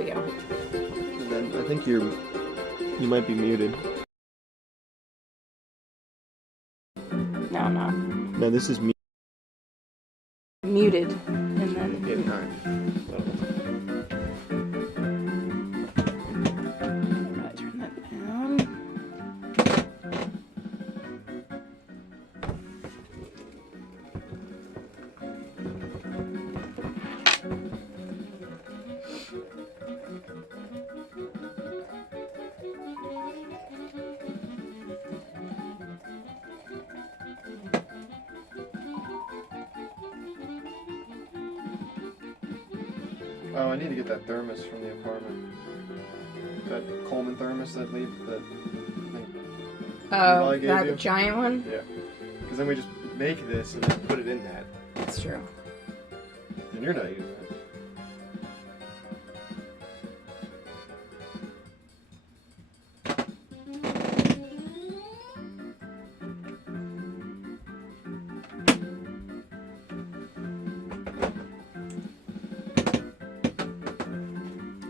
we go. And then I think you might be muted. No, I'm not. No, this is Muted. And then... Yeah, alright. Turn that down. Oh, I need to get that thermos from the apartment. That Coleman thermos that thing. Oh, that giant one? Yeah. Because then we just make this and then put it in that. That's true. And you're not using it.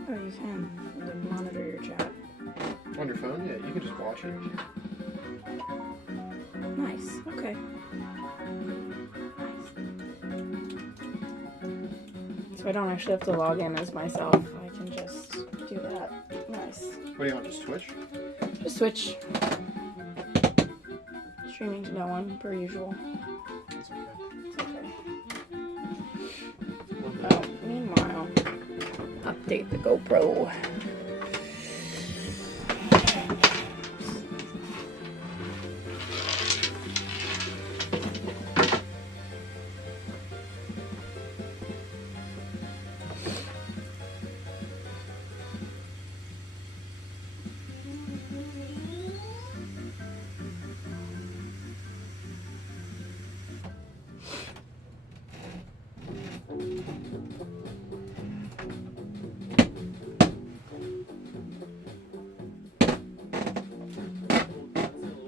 Oh, you can monitor your chat. On your phone? Yeah, you can just watch it. Nice. Okay. So I don't actually have to log in as myself. I can just do that. Nice. What do you want, just Twitch? Just switch. Streaming to no one, per usual. That's okay. It's okay. Oh, meanwhile, update the GoPro.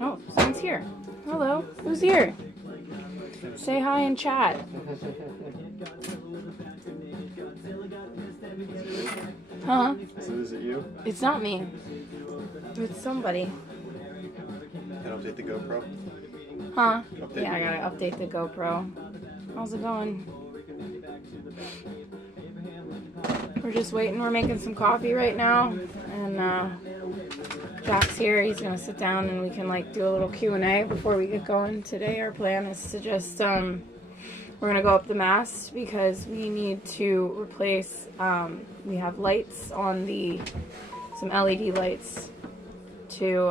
Oh, someone's here. Hello, who's here? Say hi in chat. Huh? So is it you? It's not me. It's somebody. And update the GoPro? Huh? Update Yeah, I gotta update the GoPro. How's it going? We're just waiting. We're making some coffee right now. And Jack's here. He's gonna sit down and we can like do a little Q&A before we get going. Today our plan is to just, we're gonna go up the mast because we need to replace, we have lights on some LED lights to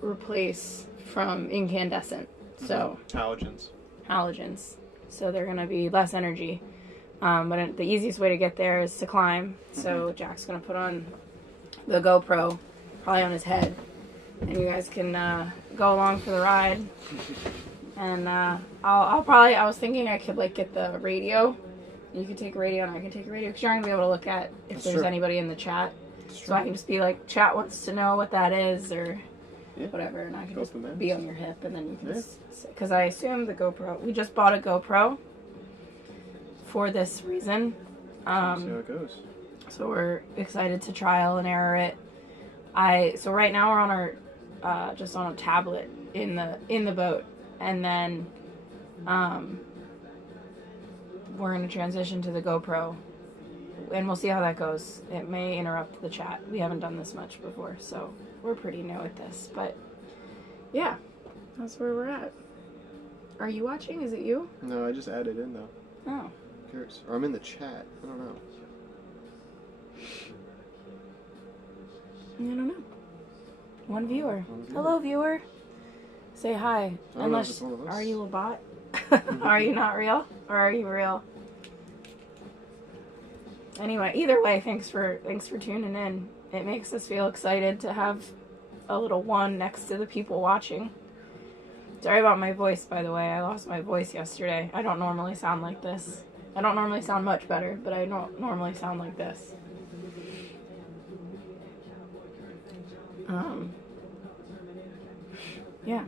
replace from incandescent. So halogens. So they're gonna be less energy. But the easiest way to get there is to climb. So Jack's gonna put on the GoPro, probably on his head, and you guys can go along for the ride. And I was thinking I could like get the radio. You could take radio and I can take radio because you're not gonna be able to look at if there's anybody in the chat. So I can just be like, chat wants to know what that is or whatever, and I can just be on your hip, and then you can because I assume the GoPro. We just bought a GoPro for this reason. See how it goes. So we're excited to trial and error it. So right now we're on our just on a tablet in the boat, and then we're gonna transition to the GoPro, and we'll see how that goes. It may interrupt the chat. We haven't done this much before, so we're pretty new at this. But yeah, that's where we're at. Are you watching? Is it you? No, I just added in though. Oh. Or I'm in the chat. I don't know. I don't know. One viewer. Hello, viewer. Say hi. Unless, are you a bot? Are you not real? Or are you real? Anyway, either way, thanks for tuning in. It makes us feel excited to have a little one next to the people watching. Sorry about my voice, by the way. I lost my voice yesterday. I don't normally sound like this. I don't normally sound much better, but I don't normally sound like this. Yeah.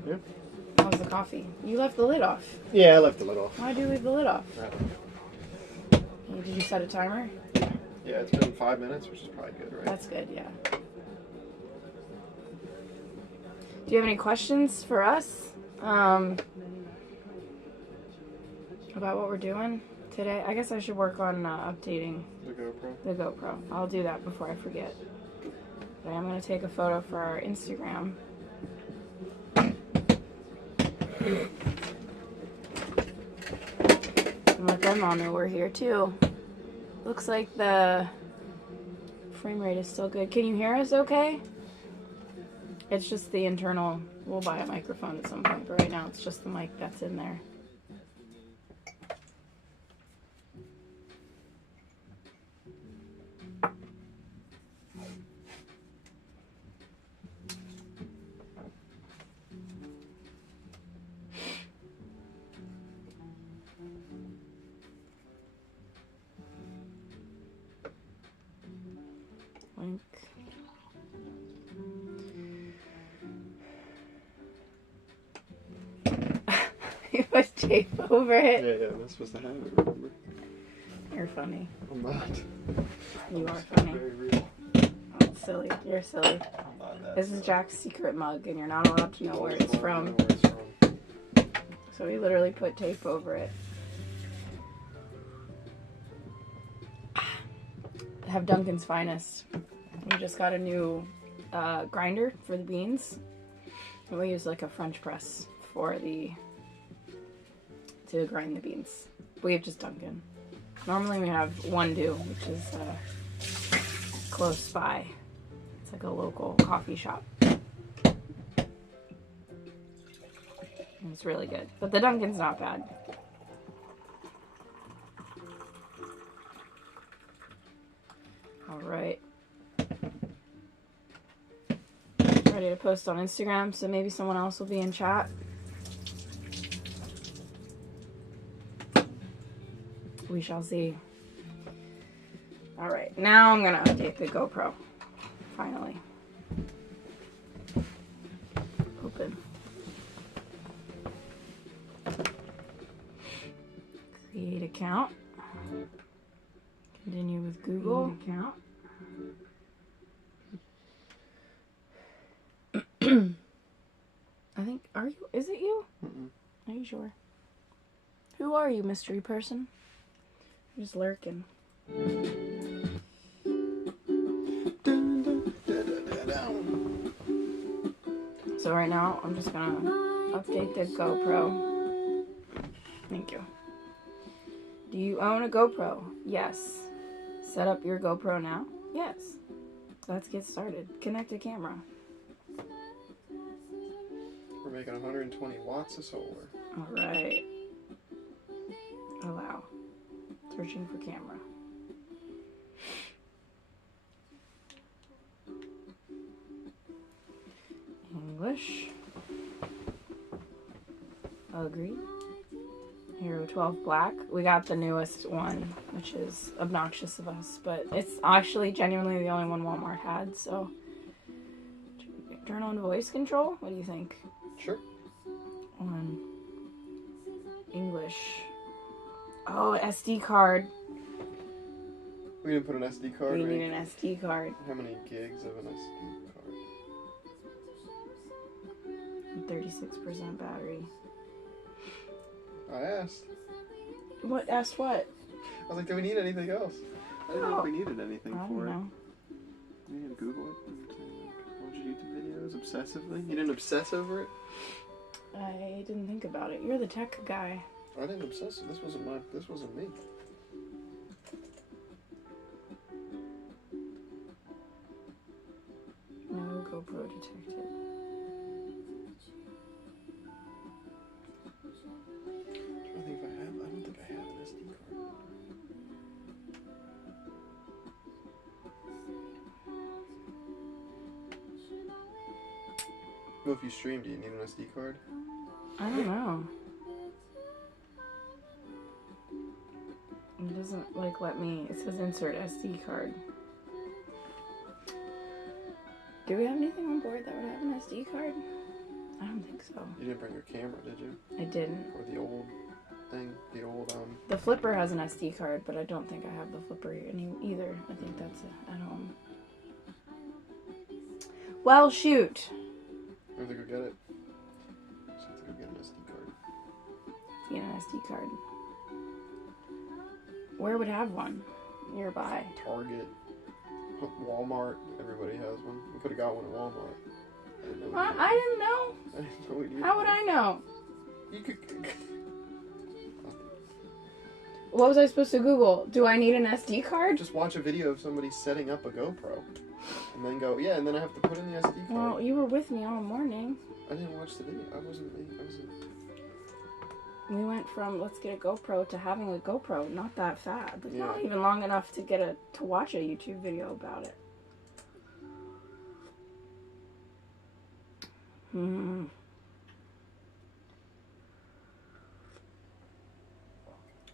How's the coffee? You left the lid off. Yeah, I left the lid off. Why'd you leave the lid off? Okay, did you set a timer? Yeah, it's been 5 minutes, which is probably good, right? That's good, yeah. Do you have any questions for us about what we're doing today? I guess I should work on updating The GoPro. the GoPro. I'll do that before I forget. But I'm going to take a photo for our Instagram. And let them all know we're here too. Looks like the frame rate is still good. Can you hear us okay? It's just the internal. We'll buy a microphone at some point, but right now it's just the mic that's in there. Link. You put tape over it. Yeah, I'm not supposed to have it, remember? You're funny. I'm not. You are funny. Very real. Oh, silly. You're silly. I'm not that This is silly. Jack's secret mug, and you're not allowed to know where it's from. I know where it's from. So we literally put tape over it. I have Duncan's Finest. We just got a new grinder for the beans. And we use like a French press to grind the beans. We have just Duncan. Normally we have One Do, which is close by. It's like a local coffee shop. And it's really good. But the Duncan's not bad. Alright. Ready to post on Instagram, so maybe someone else will be in chat. We shall see. Alright, now I'm gonna update the GoPro. Finally. Open. Create account. Continue with Google. Create account. I think, is it you? Mm-mm. Are you sure? Who are you, mystery person? You're just lurking. So right now, I'm just gonna update the GoPro. Thank you. Do you own a GoPro? Yes. Set up your GoPro now? Yes. Let's get started. Connect a camera. We're making 120 watts of solar. Alright. Allow. Searching for camera. English. Agree. Hero 12 Black. We got the newest one, which is obnoxious of us, but it's actually genuinely the only one Walmart had, so. Turn on voice control? What do you think? Sure. On English. Oh, SD card. We didn't put an SD card. We need an SD card. How many gigs of an SD card? 36% battery. I asked. What? Asked what? I was like, do we need anything else? I didn't know if we needed anything I for don't it. know. You need to Google it and watch YouTube videos obsessively. You didn't obsess over it? I didn't think about it. You're the tech guy. I didn't obsess. This wasn't me. No GoPro detected. I don't think I have an SD card. Well, if you stream, do you need an SD card? I don't know. It doesn't like let me. It says insert SD card. Do we have anything on board that would have an SD card? I don't think so. You didn't bring your camera, did you? I didn't. Or the old thing, the old The flipper has an SD card, but I don't think I have the flipper either. I think that's at home. Well, shoot. I have to go get it. Just have to go get an SD card. Get an SD card. Where would have one nearby? Target, Walmart. Everybody has one. We could have got one at Walmart. I didn't know. I didn't know we needed How would I know? You could. What was I supposed to Google? Do I need an SD card? Just watch a video of somebody setting up a GoPro. And then go, yeah, and then I have to put in the SD card. Well, you were with me all morning. I didn't watch the video. I wasn't. We went from let's get a GoPro to having a GoPro. Not that fast. It's Yeah. not even long enough to to watch a YouTube video about it.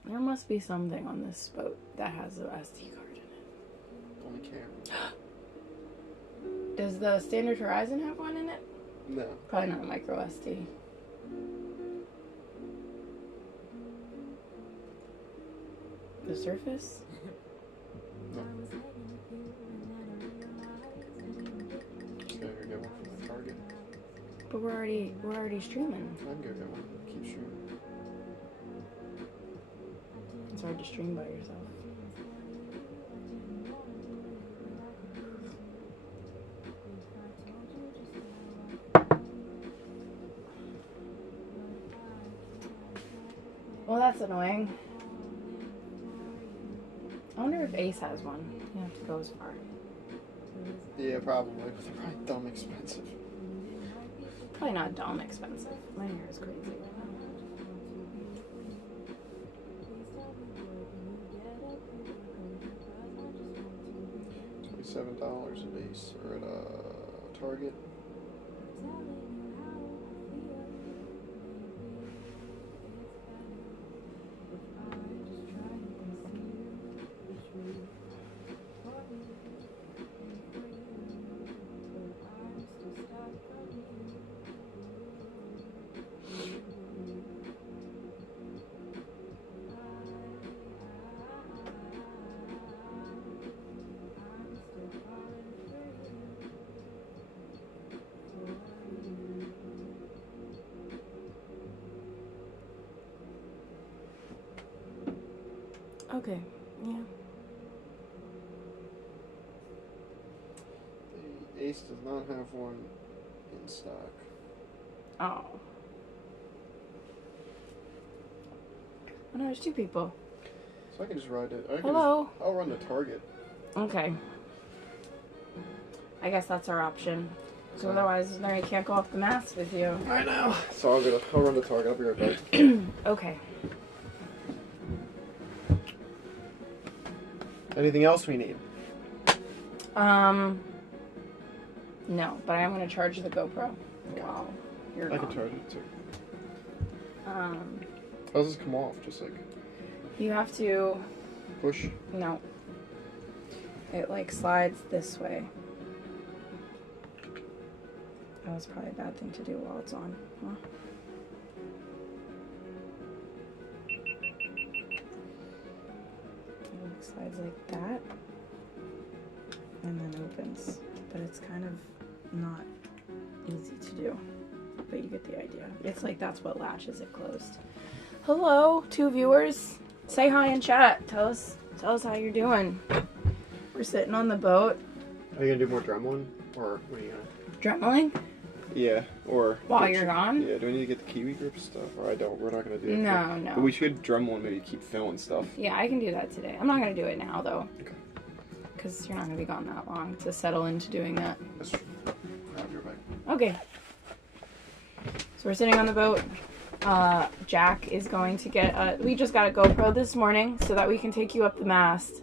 There must be something on this boat that has a SD card in it. Only camera. Does the standard Horizon have one in it? No. Probably not a micro SD. The Surface? No. Just gotta go get one from the Target. But we're already streaming. I can go get one. Keep streaming. It's hard to stream by yourself. Well, that's annoying. I wonder if Ace has one. You have to go as far. Yeah, probably, but they're probably dumb expensive. Probably not dumb expensive. My hair is crazy right now. $27 a base, or at Target. Okay, yeah. The Ace does not have one in stock. Oh. Oh no, there's two people. So I can just ride it. Hello. I'll run to Target. Okay. I guess that's our option. So otherwise, I can't go off the mast with you. I know. So I'll run to Target. I'll be right back. Okay. Anything else we need? No, but I am going to charge the GoPro. Wow. I can charge it too. How does this come off? Just like... You have to... Push? No. It like slides this way. That was probably a bad thing to do while it's on. Huh? It slides like that. And then opens. But it's kind of not easy to do. But you get the idea. It's like that's what latches it closed. Hello, two viewers. Say hi in chat. Tell us how you're doing. We're sitting on the boat. Are you gonna do more dremeling? Or what are you gonna... Dremeling? Yeah, or... While you're gone? Yeah, do we need to get the Kiwi grip stuff? Or I don't. We're not gonna do it. No, no. But we should dremel and maybe keep filling stuff. Yeah, I can do that today. I'm not gonna do it now, though. Okay. Because you're not gonna be gone that long to settle into doing that. That's true. I'll be right back. Okay. So we're sitting on the boat. Jack is going to get we just got a GoPro this morning so that we can take you up the mast.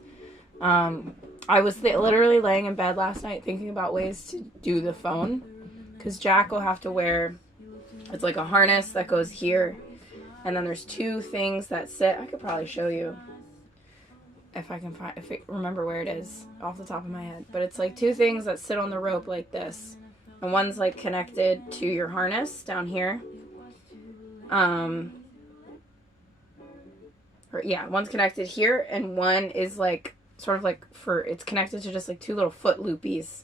I was literally laying in bed last night thinking about ways to do the phone. Because Jack will have to wear, it's like a harness that goes here. And then there's two things that sit. I could probably show you if I remember where it is off the top of my head. But it's like two things that sit on the rope like this. And one's like connected to your harness down here. one's connected here, and one is like sort of like it's connected to just like two little foot loopies,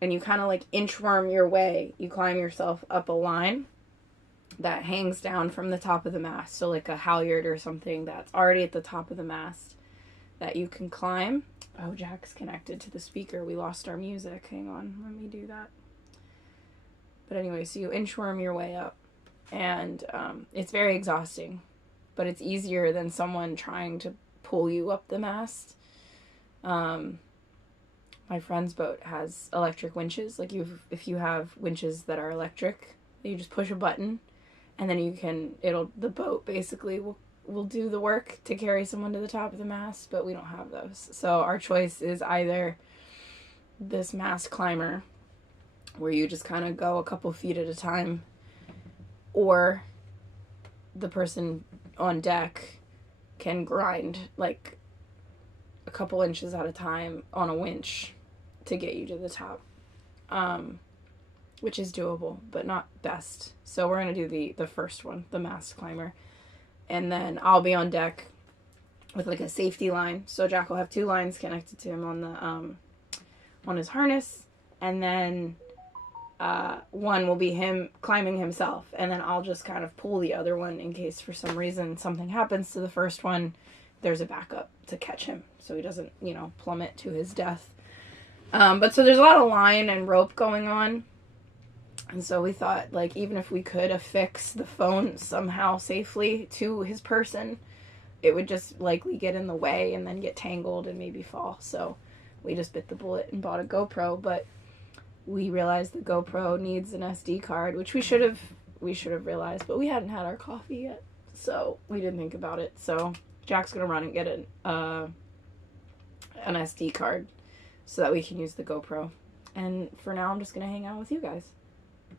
and you kind of like inchworm your way. You climb yourself up a line that hangs down from the top of the mast, so like a halyard or something that's already at the top of the mast that you can climb. Oh, Jack's connected to the speaker. We lost our music. Hang on, let me do that. But anyway, so you inchworm your way up, and it's very exhausting, but it's easier than someone trying to pull you up the mast. My friend's boat has electric winches. Like if you have winches that are electric, you just push a button, and then the boat basically will do the work to carry someone to the top of the mast, but we don't have those. So our choice is either this mast climber, where you just kind of go a couple feet at a time, or the person on deck can grind like a couple inches at a time on a winch to get you to the top, which is doable, but not best. So we're going to do the first one, the mast climber. And then I'll be on deck with like a safety line. So Jack will have 2 lines connected to him on his harness. And then one will be him climbing himself. And then I'll just kind of pull the other one in case for some reason something happens to the first one. There's a backup to catch him so he doesn't, plummet to his death. But so there's a lot of line and rope going on. And so we thought, like, even if we could affix the phone somehow safely to his person, it would just likely get in the way and then get tangled and maybe fall. So we just bit the bullet and bought a GoPro. But we realized the GoPro needs an SD card, which we should have realized, but we hadn't had our coffee yet, so we didn't think about it. So Jack's gonna run and get an SD card so that we can use the GoPro. And for now, I'm just gonna hang out with you guys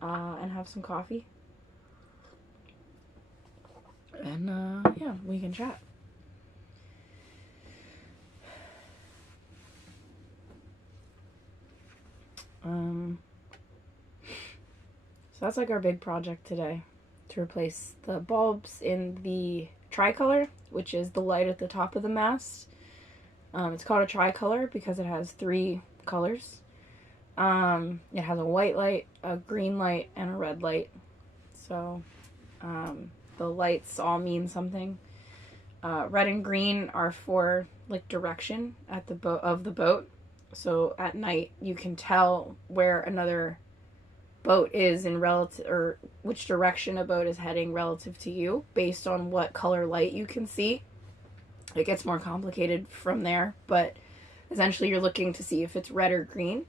and have some coffee, and we can chat. So that's like our big project today, to replace the bulbs in the tricolor, which is the light at the top of the mast. It's called a tricolor because it has 3 colors. It has a white light, a green light, and a red light. So the lights all mean something. Red and green are for like direction at the boat. So at night you can tell where another boat is in relative, or which direction a boat is heading relative to you, based on what color light you can see. It gets more complicated from there, but essentially you're looking to see if it's red or green,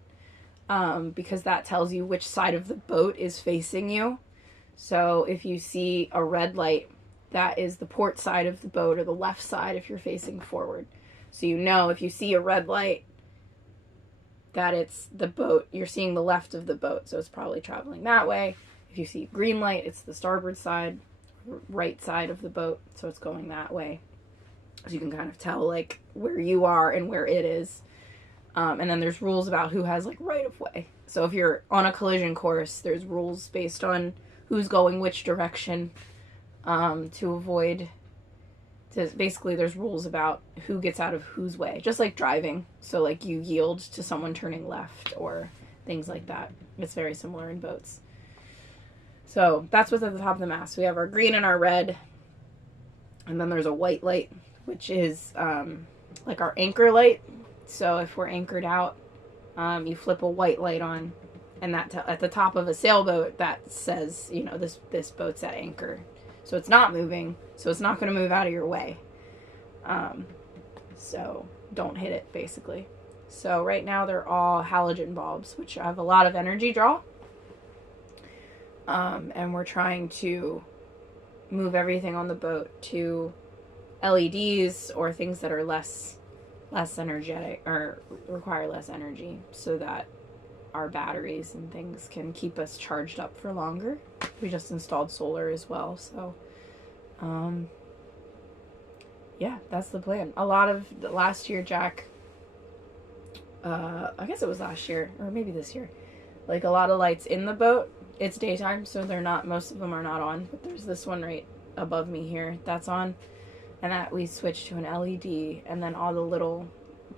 because that tells you which side of the boat is facing you. So if you see a red light, that is the port side of the boat, or the left side if you're facing forward. So if you see a red light, that it's the boat, you're seeing the left of the boat, so it's probably traveling that way. If you see green light, it's the starboard side, right side of the boat, so it's going that way. So you can kind of tell like where you are and where it is. And then there's rules about who has like right of way. So if you're on a collision course, there's rules based on who's going which direction, to avoid. Basically, there's rules about who gets out of whose way, just like driving. So like you yield to someone turning left or things like that. It's very similar in boats. So that's what's at the top of the mast. We have our green and our red, and then there's a white light, which is like our anchor light. So if we're anchored out, you flip a white light on, and that at the top of a sailboat, that says, this boat's at anchor. So it's not moving, so it's not going to move out of your way. So don't hit it, basically. So right now they're all halogen bulbs, which have a lot of energy draw. And we're trying to move everything on the boat to LEDs or things that are less energetic or require less energy, so that our batteries and things can keep us charged up for longer. We just installed solar as well, so that's the plan. A lot of last year, Jack, I guess it was last year or maybe this year, like a lot of lights in the boat. It's daytime, so most of them are not on, but there's this one right above me here that's on, and that we switched to an LED, and then all the little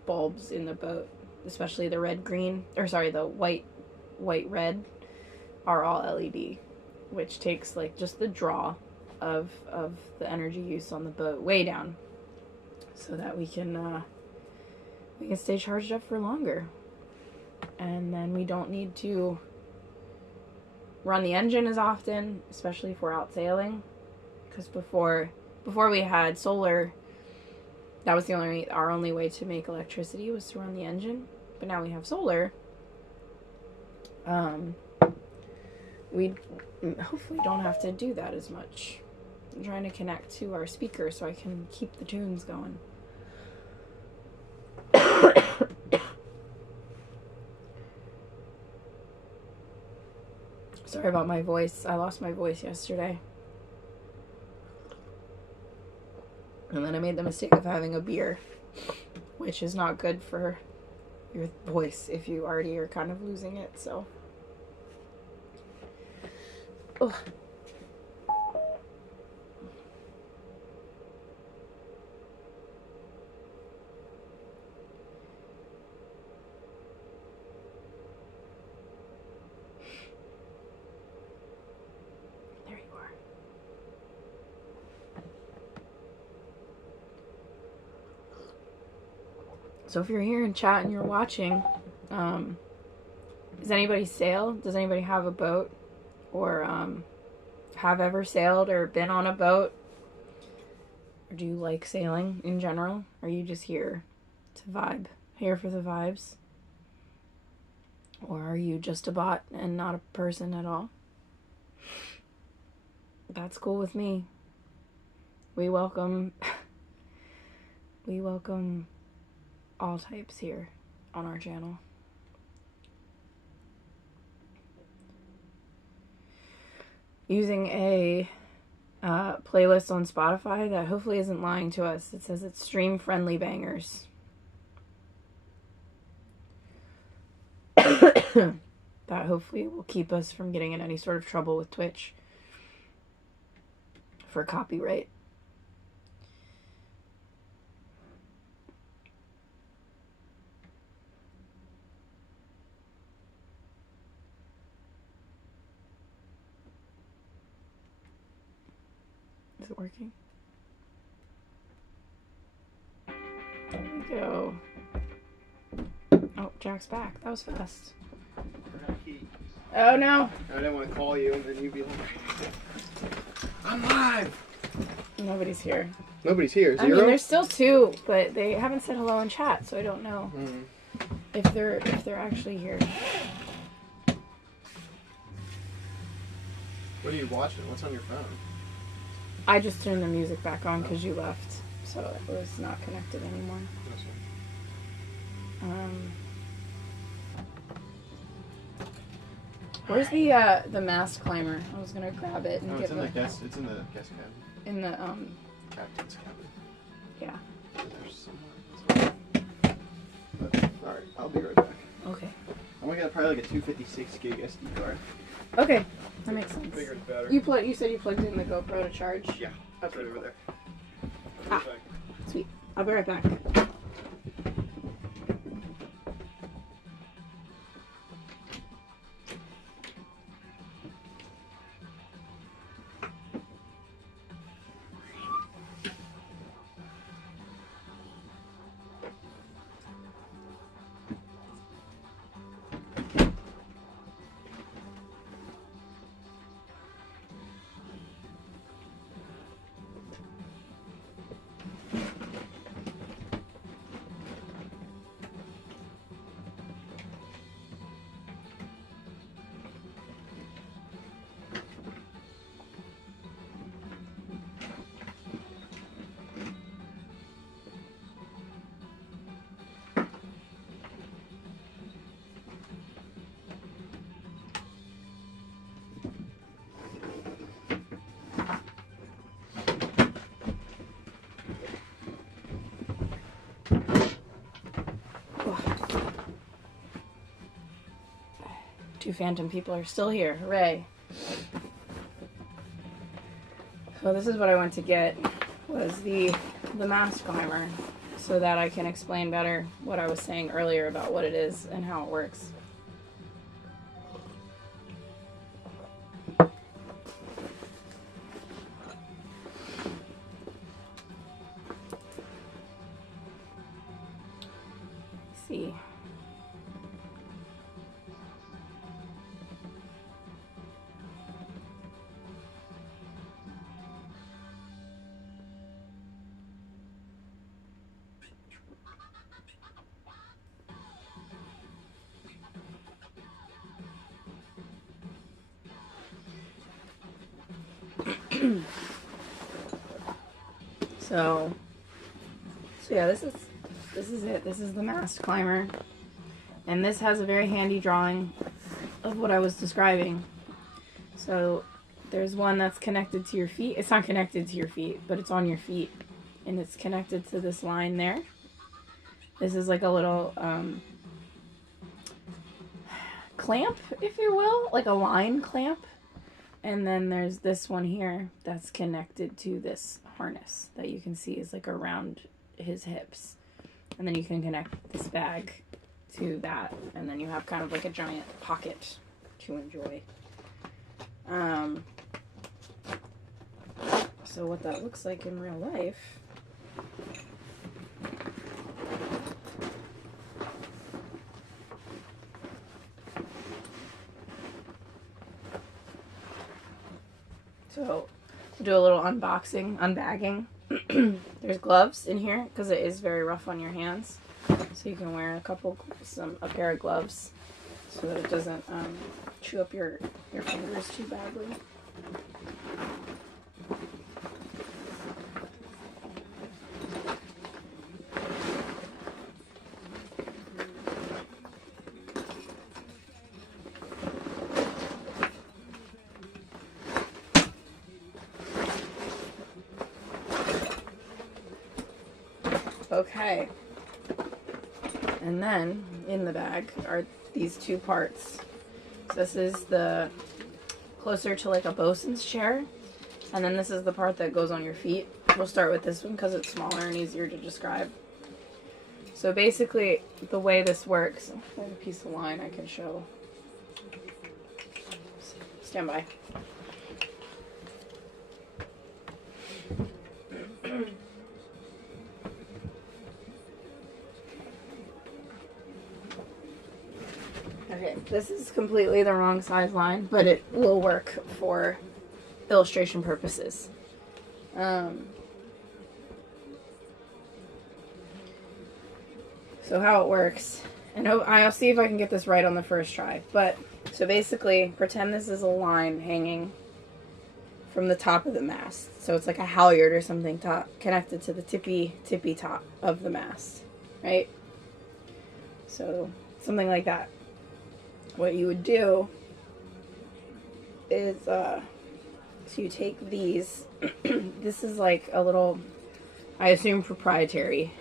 bulbs in the boat, especially the the white red, are all LED, which takes like just the draw of the energy use on the boat way down, so that we can stay charged up for longer, and then we don't need to run the engine as often, especially if we're out sailing, because before we had solar, that was our only way to make electricity was to run the engine. But now we have solar. We hopefully don't have to do that as much. I'm trying to connect to our speaker so I can keep the tunes going. Sorry about my voice. I lost my voice yesterday. And then I made the mistake of having a beer, which is not good for your voice if you already are kind of losing it, so. Ugh. There you are. So if you're here in chat and you're watching, does anybody sail? Does anybody have a boat? Or have ever sailed or been on a boat? Or do you like sailing in general? Are you just here to vibe? Here for the vibes? Or are you just a bot and not a person at all? That's cool with me. We welcome all types here on our channel. Using a playlist on Spotify that hopefully isn't lying to us. It says it's stream friendly bangers. That hopefully will keep us from getting in any sort of trouble with Twitch for copyright. Is it working? There we go. Oh, Jack's back. That was fast. Oh no! I didn't want to call you and then you'd be like, I'm live! Nobody's here. Nobody's here. 0? I mean, there's still 2, but they haven't said hello in chat, so I don't know if they're actually here. What are you watching? What's on your phone? I just turned the music back on because you left, so it was not connected anymore. Where's the mast climber? I was gonna grab it and it's in the guest. It's in the guest cabin. In the captain's cabin. Yeah. There's somewhere. All right, I'll be right back. Okay. I'm gonna get probably like a 256 gig SD card. Okay, that makes sense. Bigger is better. You said you plugged in the GoPro to charge? Yeah. Okay. Right over there. Ah, sweet. I'll be right back. Two phantom people are still here. Hooray. So this is what I went to get, was the the mast climber so that I can explain better what I was saying earlier about what it is and how it works. See. So yeah, this is it. This is the mast climber. And this has a very handy drawing of what I was describing. So there's one that's connected to your feet. It's not connected to your feet, but it's on your feet. And it's connected to this line there. This is like a little clamp, if you will, like a line clamp. And then there's this one here that's connected to this harness that you can see is like around his hips. And then you can connect this bag to that. And then you have kind of like a giant pocket to enjoy. So what that looks like in real life. So we'll do a little unbagging. There's gloves in here because it is very rough on your hands. So you can wear a pair of gloves so that it doesn't chew up your fingers too badly. Okay, and then in the bag are these two parts. So this is the closer to like a bosun's chair, and then this is the part that goes on your feet. We'll start with this one because it's smaller and easier to describe. So basically the way this works, I have a piece of line I can show. Stand by. Okay, this is completely the wrong size line, but it will work for illustration purposes. So how it works, and I'll see if I can get this right on the first try, but so basically pretend this is a line hanging from the top of the mast. So it's like a halyard or something connected to the tippy top of the mast, right? So something like that. What you would do is, so you take these, this is like a little, I assume proprietary,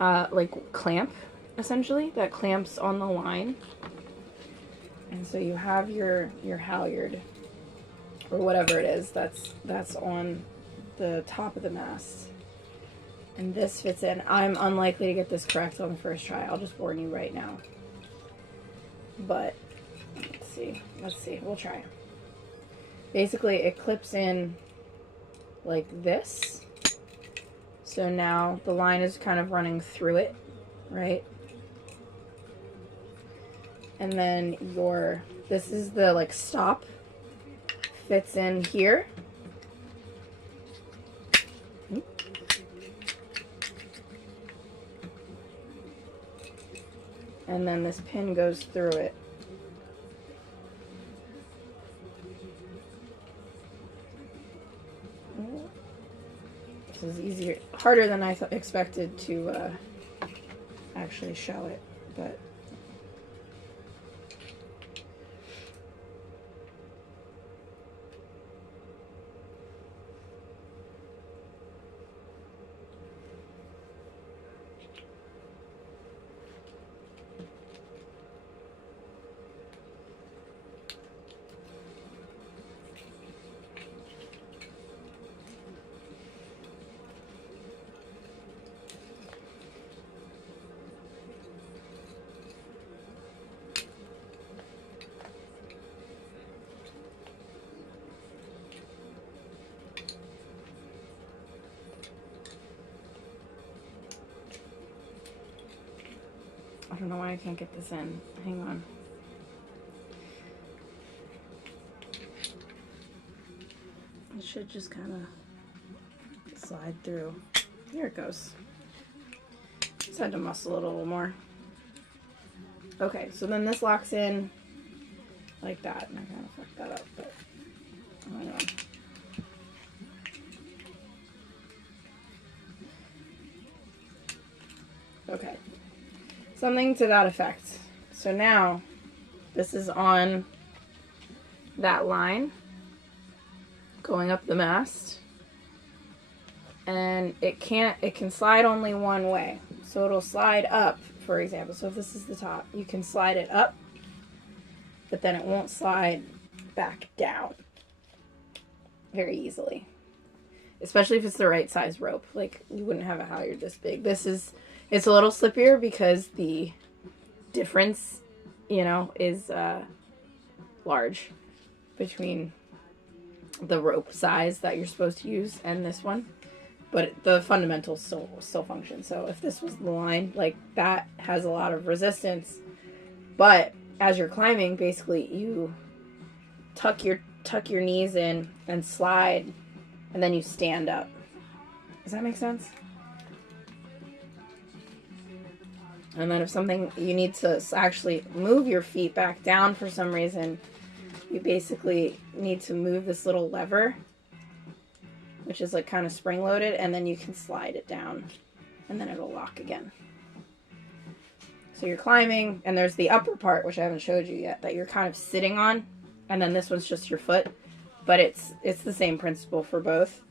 like clamp, essentially, that clamps on the line. And so you have your halyard, or whatever it is, that's on the top of the mast. And this fits in. I'm unlikely to get this correct on the first try. I'll just warn you right now. But let's see, we'll try. Basically it clips in like this, so now the line is kind of running through it, right? And then this is the like stop, fits in here. And then this pin goes through it. This is harder than I expected to actually show it, but I don't know why I can't get this in. Hang on. It should just kind of slide through. Here it goes. Just had to muscle it a little more. Okay, so then this locks in like that. And I kind of fucked that up, but I don't know. Okay. Something to that effect. So now, this is on that line going up the mast. And it can slide only one way. So it'll slide up, for example. So if this is the top, you can slide it up, but then it won't slide back down very easily. Especially if it's the right size rope. Like, you wouldn't have a halyard this big. It's a little slippier because the difference, is large between the rope size that you're supposed to use and this one. But the fundamentals still function. So if this was the line, like, that has a lot of resistance. But as you're climbing, basically you tuck your knees in and slide, and then you stand up. Does that make sense? And then if something, you need to actually move your feet back down for some reason, you basically need to move this little lever, which is like kind of spring-loaded, and then you can slide it down, and then it'll lock again. So you're climbing, and there's the upper part, which I haven't showed you yet, that you're kind of sitting on, and then this one's just your foot, but it's the same principle for both.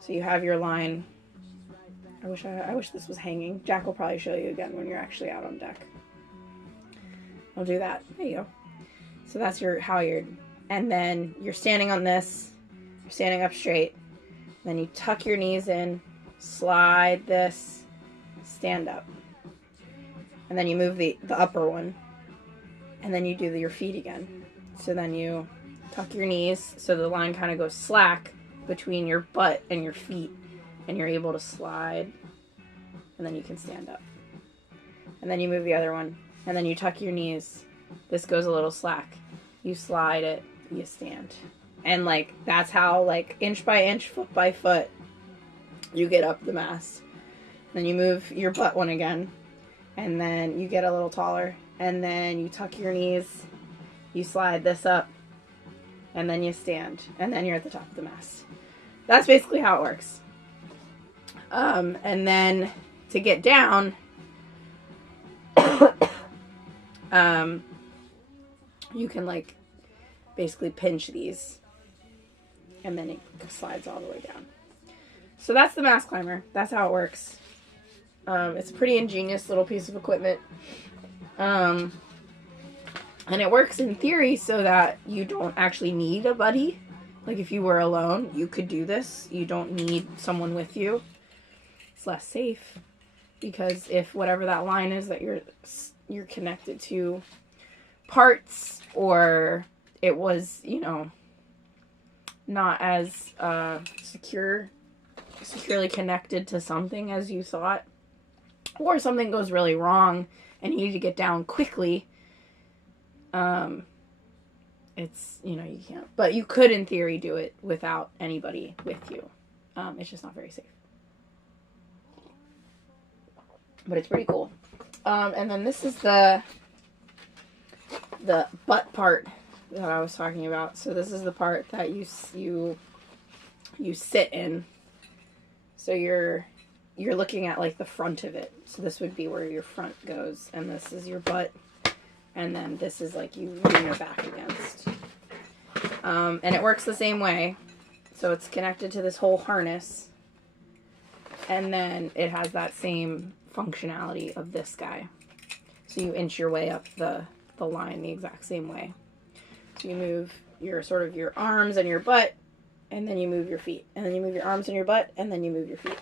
So you have your line. I wish this was hanging. Jack will probably show you again when you're actually out on deck. I'll do that. There you go. So that's your halyard. And then you're standing on this. You're standing up straight. Then you tuck your knees in, slide this, stand up. And then you move the upper one. And then you do your feet again. So then you tuck your knees so the line kind of goes slack between your butt and your feet. And you're able to slide, and then you can stand up. And then you move the other one, and then you tuck your knees. This goes a little slack. You slide it, you stand. And, like, that's how, like, inch by inch, foot by foot, you get up the mast. Then you move your butt one again, and then you get a little taller, and then you tuck your knees, you slide this up, and then you stand, and then you're at the top of the mast. That's basically how it works. And then to get down, you can, like, basically pinch these, and then it slides all the way down. So that's the mast climber. That's how it works. It's a pretty ingenious little piece of equipment. And it works in theory so that you don't actually need a buddy. Like, if you were alone, you could do this. You don't need someone with you. It's less safe because if whatever that line is that you're connected to parts, or it was, not as securely connected to something as you thought, or something goes really wrong and you need to get down quickly, it's, you can't. But you could, in theory, do it without anybody with you. It's just not very safe. But it's pretty cool. And then this is the butt part that I was talking about. So this is the part that you sit in. So you're looking at, like, the front of it. So this would be where your front goes, and this is your butt, and then this is, like, you lean your back against. And it works the same way. So it's connected to this whole harness, and then it has that same functionality of this guy. So you inch your way up the line the exact same way. So you move your arms and your butt, and then you move your feet. And then you move your arms and your butt, and then you move your feet.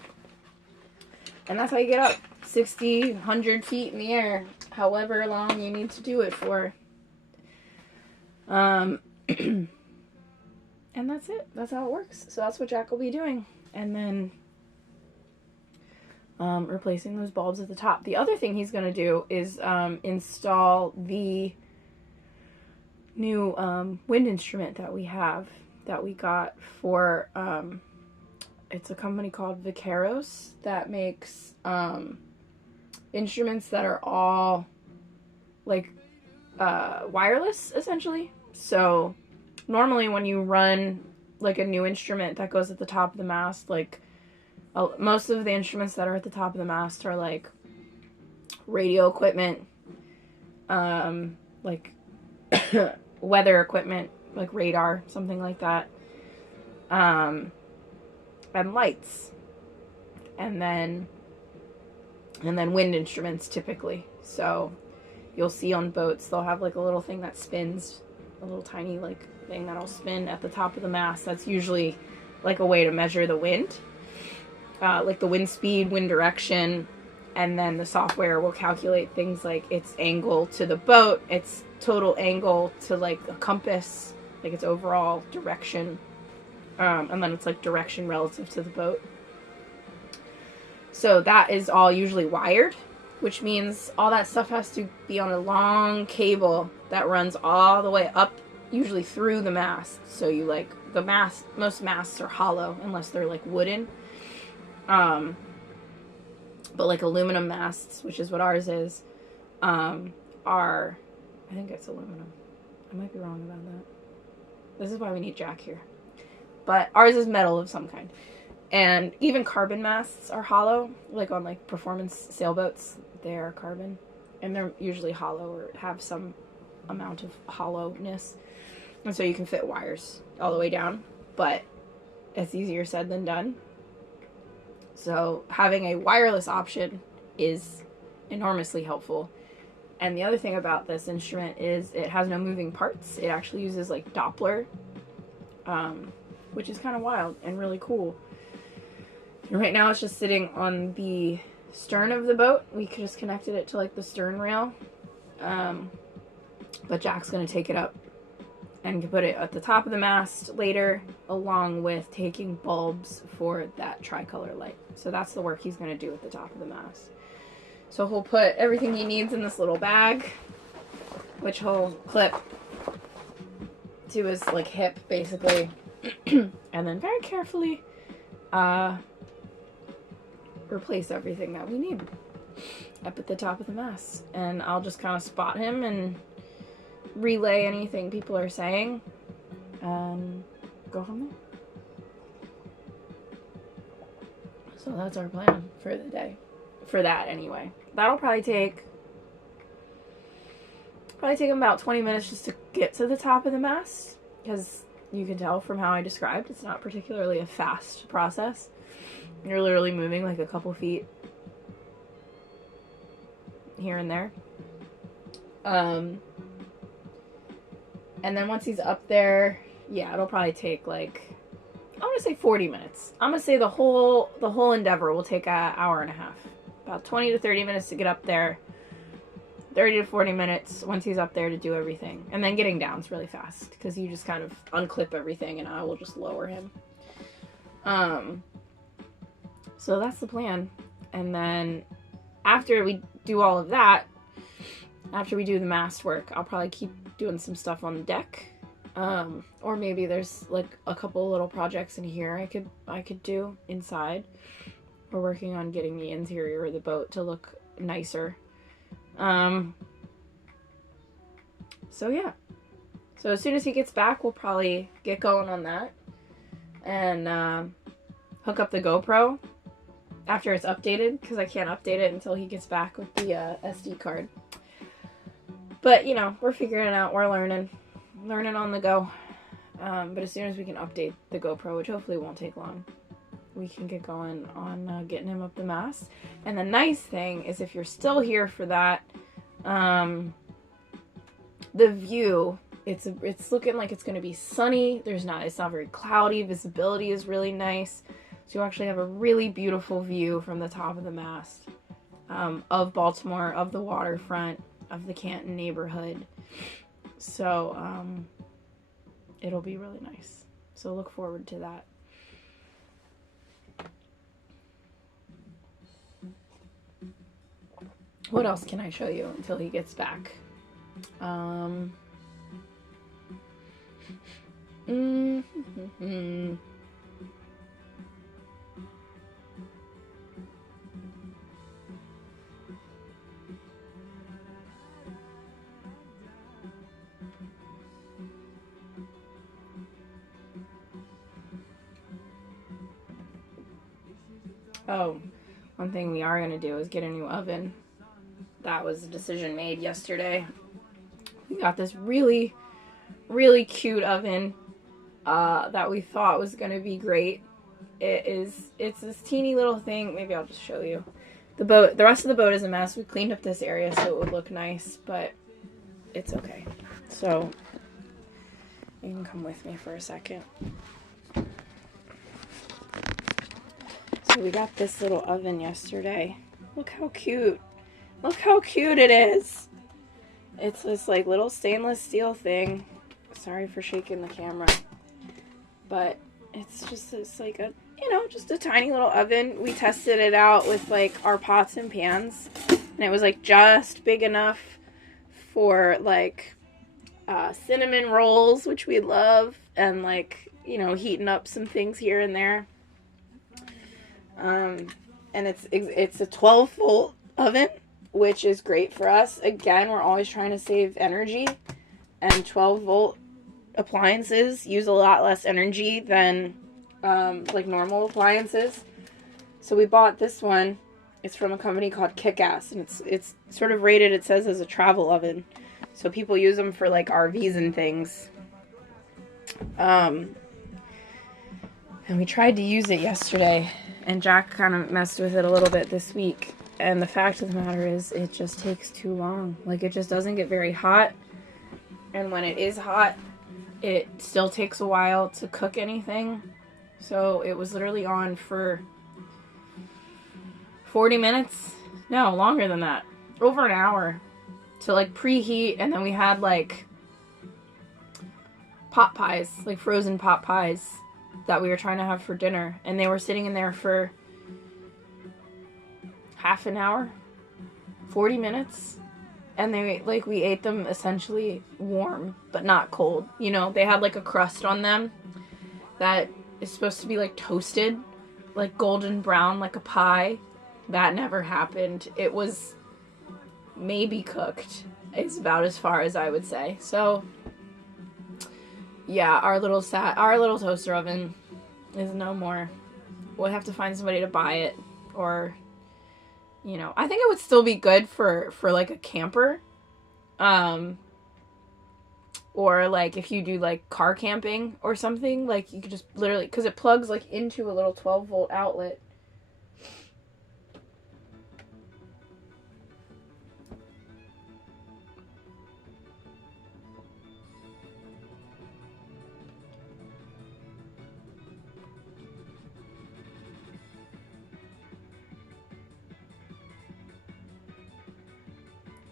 And that's how you get up 60, 100 feet in the air, however long you need to do it for. And that's it. That's how it works. So that's what Jack will be doing. And then replacing those bulbs at the top. The other thing he's going to do is install the new wind instrument that we got for, it's a company called Vaqueros that makes instruments that are all like wireless, essentially. So normally when you run like a new instrument that goes at the top of the mast, like most of the instruments that are at the top of the mast are like radio equipment, like weather equipment, like radar, something like that, and lights, and then wind instruments typically. So you'll see on boats they'll have like a little thing that spins, a little tiny like thing that'll spin at the top of the mast. That's usually like a way to measure the wind, like the wind speed, wind direction, and then the software will calculate things like its angle to the boat, its total angle to like a compass, like its overall direction, and then it's like direction relative to the boat. So that is all usually wired, which means all that stuff has to be on a long cable that runs all the way up, usually through the mast. So you like the mast, most masts are hollow unless they're like wooden. But like aluminum masts, which is what ours is, are, I think it's aluminum. I might be wrong about that. This is why we need Jack here. But ours is metal of some kind. And even carbon masts are hollow, like on like performance sailboats, they are carbon. And they're usually hollow or have some amount of hollowness. And so you can fit wires all the way down, but it's easier said than done. So having a wireless option is enormously helpful. And the other thing about this instrument is it has no moving parts. It actually uses like Doppler, which is kind of wild and really cool. And right now it's just sitting on the stern of the boat. We just connected it to like the stern rail. But Jack's going to take it up and put it at the top of the mast later, along with taking bulbs for that tricolor light. So that's the work he's going to do at the top of the mast. So he'll put everything he needs in this little bag, which he'll clip to his like hip, basically, and then very carefully replace everything that we need up at the top of the mast. And I'll just kind of spot him and relay anything people are saying and go from there. So that's our plan for the day. For that, anyway. That'll probably take him about 20 minutes just to get to the top of the mast, because you can tell from how I described, it's not particularly a fast process. You're literally moving like a couple feet here and there. And then once he's up there, yeah, it'll probably take like, I'm gonna say 40 minutes. I'm gonna say the whole endeavor will take an hour and a half. About 20 to 30 minutes to get up there. 30 to 40 minutes once he's up there to do everything. And then getting down is really fast, because you just kind of unclip everything and I will just lower him. So that's the plan. And then after we do all of that, after we do the mast work, I'll probably keep doing some stuff on the deck. Or maybe there's like a couple little projects in here I could do inside. We're working on getting the interior of the boat to look nicer. So yeah. So as soon as he gets back, we'll probably get going on that. And hook up the GoPro after it's updated, because I can't update it until he gets back with the SD card. But, you know, we're figuring it out. We're learning on the go. But as soon as we can update the GoPro, which hopefully won't take long, we can get going on getting him up the mast. And the nice thing is, if you're still here for that, the view, it's looking like it's going to be sunny. It's not very cloudy. Visibility is really nice. So you actually have a really beautiful view from the top of the mast, of Baltimore, of the waterfront, of the Canton neighborhood. So it'll be really nice. So look forward to that. What else can I show you until he gets back? Oh, one thing we are going to do is get a new oven. That was a decision made yesterday. We got this really, really cute oven that we thought was going to be great. It's this teeny little thing. Maybe I'll just show you. The rest of the boat is a mess. We cleaned up this area so it would look nice, but it's okay. So you can come with me for a second. So we got this little oven yesterday. Look how cute. Look how cute it is. It's this like little stainless steel thing. Sorry for shaking the camera. But it's just this like a, just a tiny little oven. We tested it out with like our pots and pans. And it was like just big enough for like cinnamon rolls, which we love. And like, heating up some things here and there. And it's a 12-volt oven, which is great for us. Again, we're always trying to save energy, and 12-volt appliances use a lot less energy than like normal appliances. So we bought this one. It's from a company called Kick-Ass, and it's sort of rated, it says, as a travel oven. So people use them for like RVs and things. And we tried to use it yesterday, and Jack kind of messed with it a little bit this week. And the fact of the matter is, it just takes too long. Like, it just doesn't get very hot. And when it is hot, it still takes a while to cook anything. So it was literally on for 40 minutes. No, longer than that. Over an hour to like preheat. And then we had like pot pies, like frozen pot pies that we were trying to have for dinner, and they were sitting in there for half an hour, 40 minutes, and we ate them essentially warm but not cold. They had like a crust on them that is supposed to be like toasted, like golden brown, like a pie. That never happened. It was maybe cooked. It's about as far as I would say. So yeah, our little toaster oven is no more. We'll have to find somebody to buy it, or I think it would still be good for like a camper, or like if you do like car camping or something, like you could just literally, because it plugs like into a little 12-volt outlet.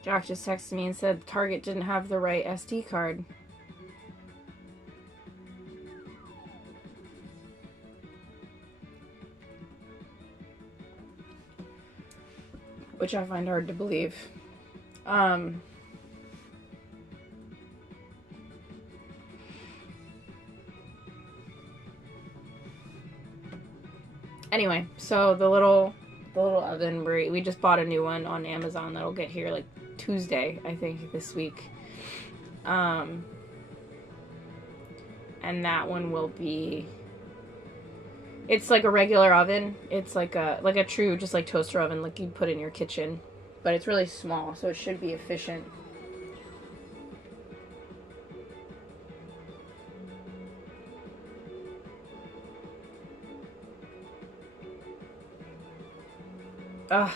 Jack just texted me and said Target didn't have the right SD card. Which I find hard to believe. Anyway, so the little oven, we just bought a new one on Amazon that'll get here like Tuesday, I think, this week. And that one will be, it's like a regular oven. It's like a true just like toaster oven like you'd put in your kitchen, but it's really small, so it should be efficient. Ugh.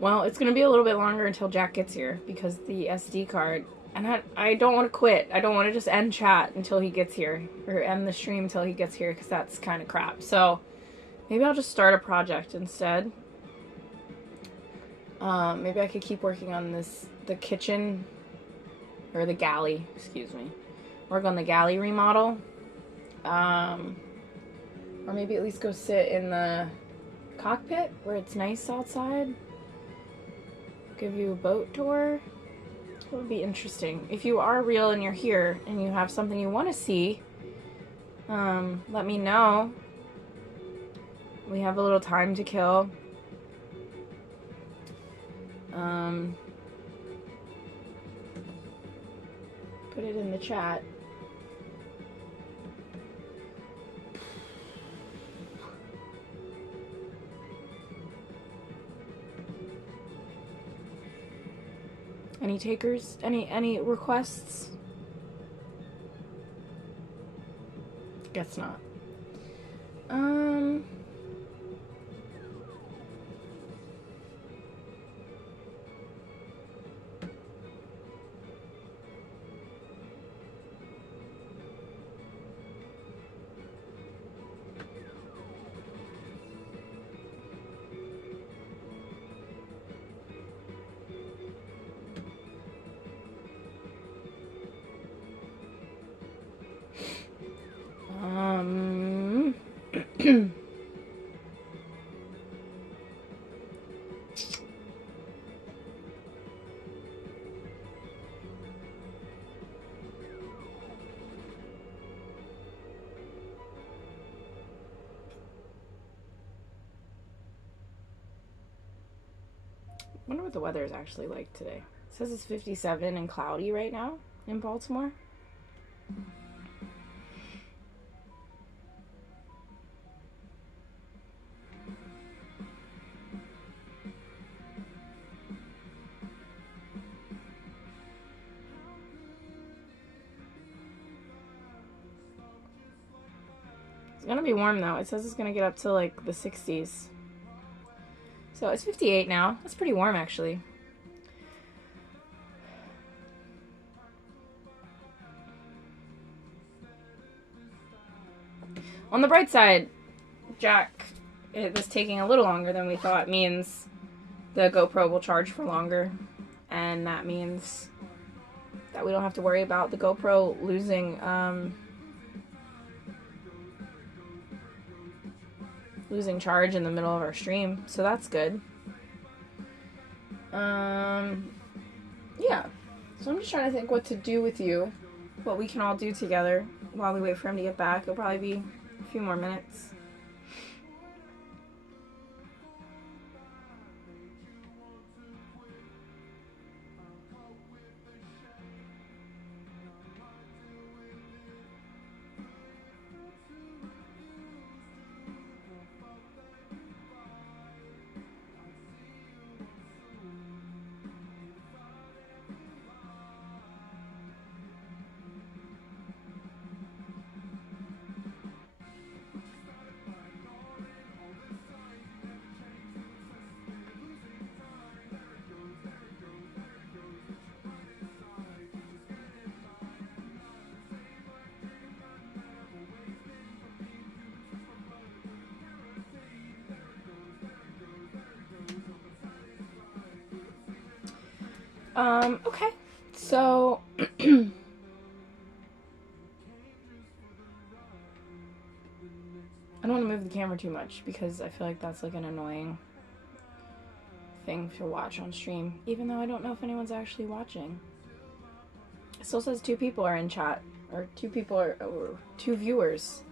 Well, it's going to be a little bit longer until Jack gets here because the SD card And I don't want to quit. I don't want to just end chat until he gets here. Or end the stream until he gets here, because that's kind of crap. So, maybe I'll just start a project instead. Maybe I could keep working on the kitchen, or the galley, excuse me. Work on the galley remodel. Or maybe at least go sit in the cockpit where it's nice outside. Give you a boat tour. It would be interesting. If you are real and you're here and you have something you want to see, let me know. We have a little time to kill. Put it in the chat. Any takers? Any requests? Guess not. I wonder what the weather is actually like today. It says it's 57 and cloudy right now in Baltimore. It's gonna be warm though. It says it's gonna get up to like the 60s. So it's 58 now. That's pretty warm actually. On the bright side, Jack, this taking a little longer than we thought means the GoPro will charge for longer. And that means that we don't have to worry about the GoPro losing charge in the middle of our stream, so that's good. Yeah. So I'm just trying to think what to do with you, what we can all do together while we wait for him to get back. It'll probably be a few more minutes. Okay, so I don't want to move the camera too much because I feel like that's like an annoying thing to watch on stream, even though I don't know if anyone's actually watching. It still says 2 people are in chat, or 2 people are, or 2 viewers,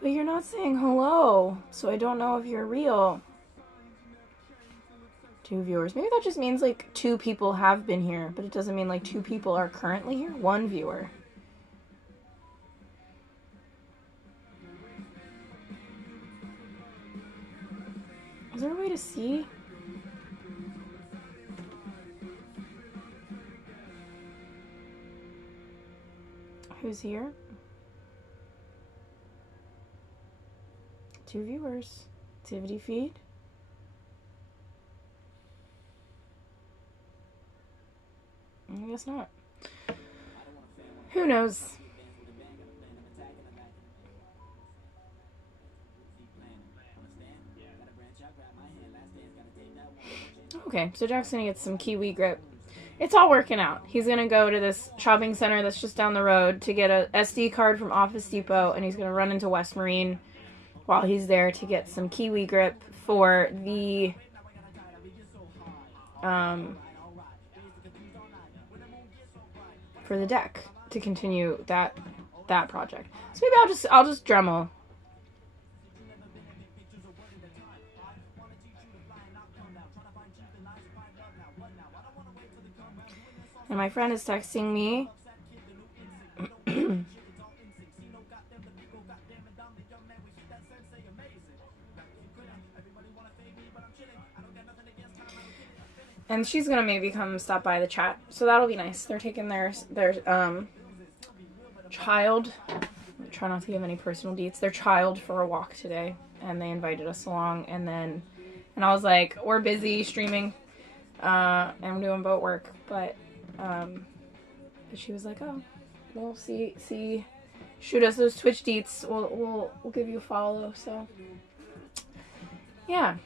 but you're not saying hello, so I don't know if you're real. 2 viewers. Maybe that just means like 2 people have been here, but it doesn't mean like 2 people are currently here. 1 viewer. Is there a way to see? Who's here? 2 viewers. Activity feed. I guess not. Who knows? Okay, so Jack's gonna get some kiwi grip. It's all working out. He's gonna go to this shopping center that's just down the road to get a SD card from Office Depot, and he's gonna run into West Marine while he's there to get some kiwi grip for the deck to continue that project. So maybe I'll just Dremel. And my friend is texting me. And she's gonna maybe come stop by the chat, so that'll be nice. They're taking their child. I try not to give any personal deets. Their child for a walk today, and they invited us along. And I was like, we're busy streaming, and I'm doing boat work, but she was like, oh, we'll see, shoot us those Twitch deets. We'll give you a follow. So yeah.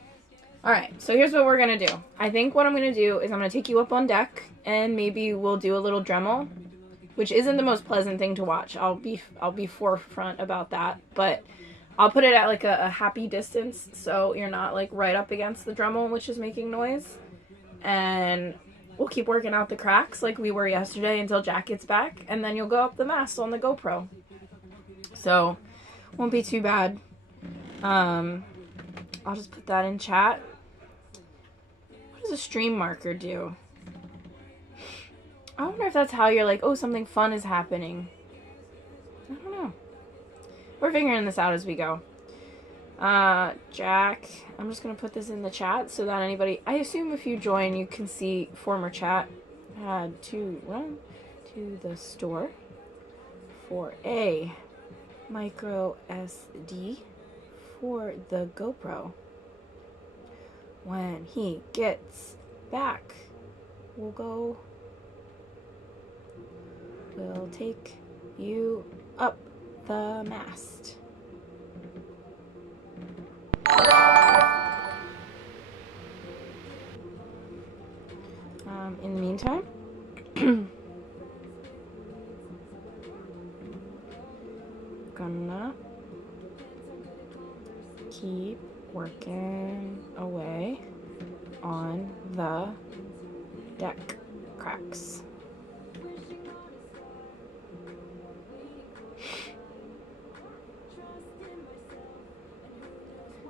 Alright, so here's what we're going to do. I think what I'm going to do is I'm going to take you up on deck, and maybe we'll do a little Dremel, which isn't the most pleasant thing to watch. I'll be forefront about that, but I'll put it at like a happy distance, so you're not like right up against the Dremel, which is making noise. And we'll keep working out the cracks like we were yesterday until Jack gets back, and then you'll go up the mast on the GoPro. So, won't be too bad. I'll just put that in chat. What does a stream marker do? I wonder if that's how you're like, oh, something fun is happening. I don't know. We're figuring this out as we go. Jack, I'm just going to put this in the chat so that anybody, I assume if you join, you can see former chat. To run to the store for a micro SD for the GoPro. When he gets back, we'll take you up the mast. In the meantime, gonna keep working away on the deck cracks.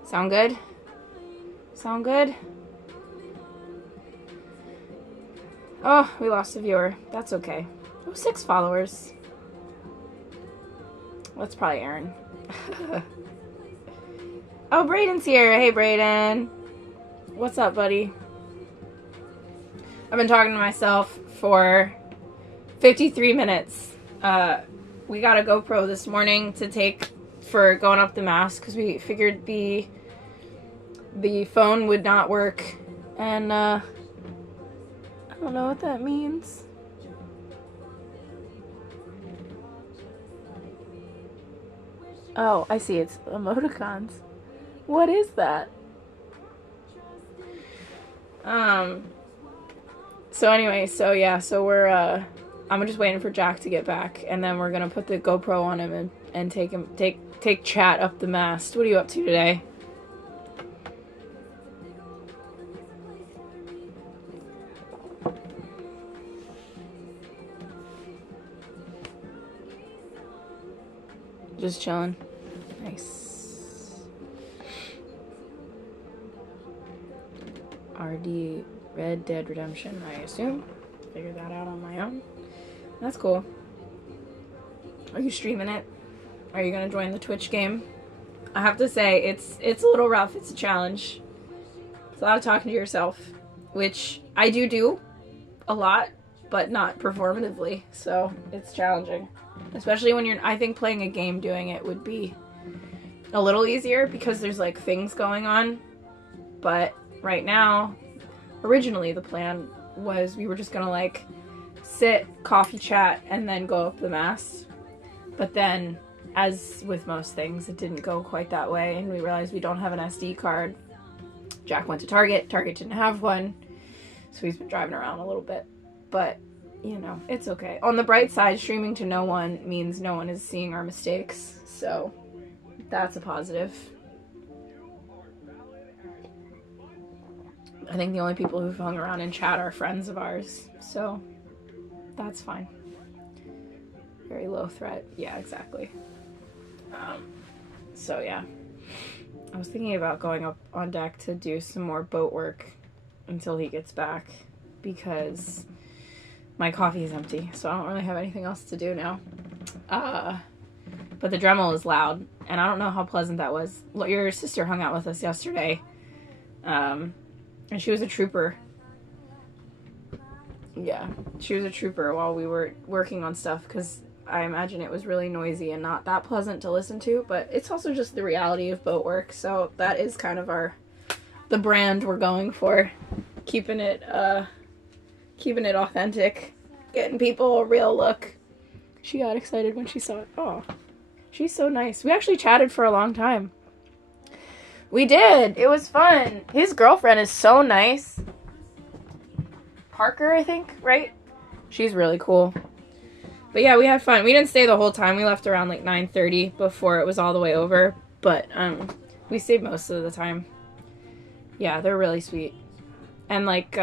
Sound good? Sound good? Oh, we lost a viewer. That's okay. Oh, 6 followers. That's probably Aaron. Oh, Brayden's here. Hey, Brayden. What's up, buddy? I've been talking to myself for 53 minutes. We got a GoPro this morning to take for going up the mast because we figured the phone would not work. And, I don't know what that means. Oh, I see. It's emoticons. What is that? So anyway, so we're, I'm just waiting for Jack to get back, and then we're gonna put the GoPro on him and take chat up the mast. What are you up to today? Just chilling. Nice. RD Red Dead Redemption, I assume. Figured that out on my own. That's cool. Are you streaming it? Are you gonna join the Twitch game? I have to say, it's a little rough. It's a challenge. It's a lot of talking to yourself, which I do a lot, but not performatively. So it's challenging. Especially when I think playing a game doing it would be a little easier because there's like things going on. But right now, originally the plan was we were just gonna like sit, coffee chat, and then go up the mast. But then, as with most things, it didn't go quite that way, and we realized we don't have an SD card. Jack went to Target. Target didn't have one, so he's been driving around a little bit. But, you know, it's okay. On the bright side, streaming to no one means no one is seeing our mistakes, so that's a positive. I think the only people who've hung around in chat are friends of ours, so that's fine. Very low threat. Yeah, exactly. So yeah, I was thinking about going up on deck to do some more boat work until he gets back, because my coffee is empty, so I don't really have anything else to do now. But the Dremel is loud, and I don't know how pleasant that was. Your sister hung out with us yesterday, and she was a trooper. Yeah, she was a trooper while we were working on stuff, because I imagine it was really noisy and not that pleasant to listen to, but it's also just the reality of boat work, so that is kind of the brand we're going for. Keeping it authentic, getting people a real look. She got excited when she saw it. Oh, she's so nice. We actually chatted for a long time. We did. It was fun. His girlfriend is so nice. Parker, I think, right? She's really cool. But yeah, we had fun. We didn't stay the whole time. We left around like 9:30 before it was all the way over. But we stayed most of the time. Yeah, they're really sweet. And like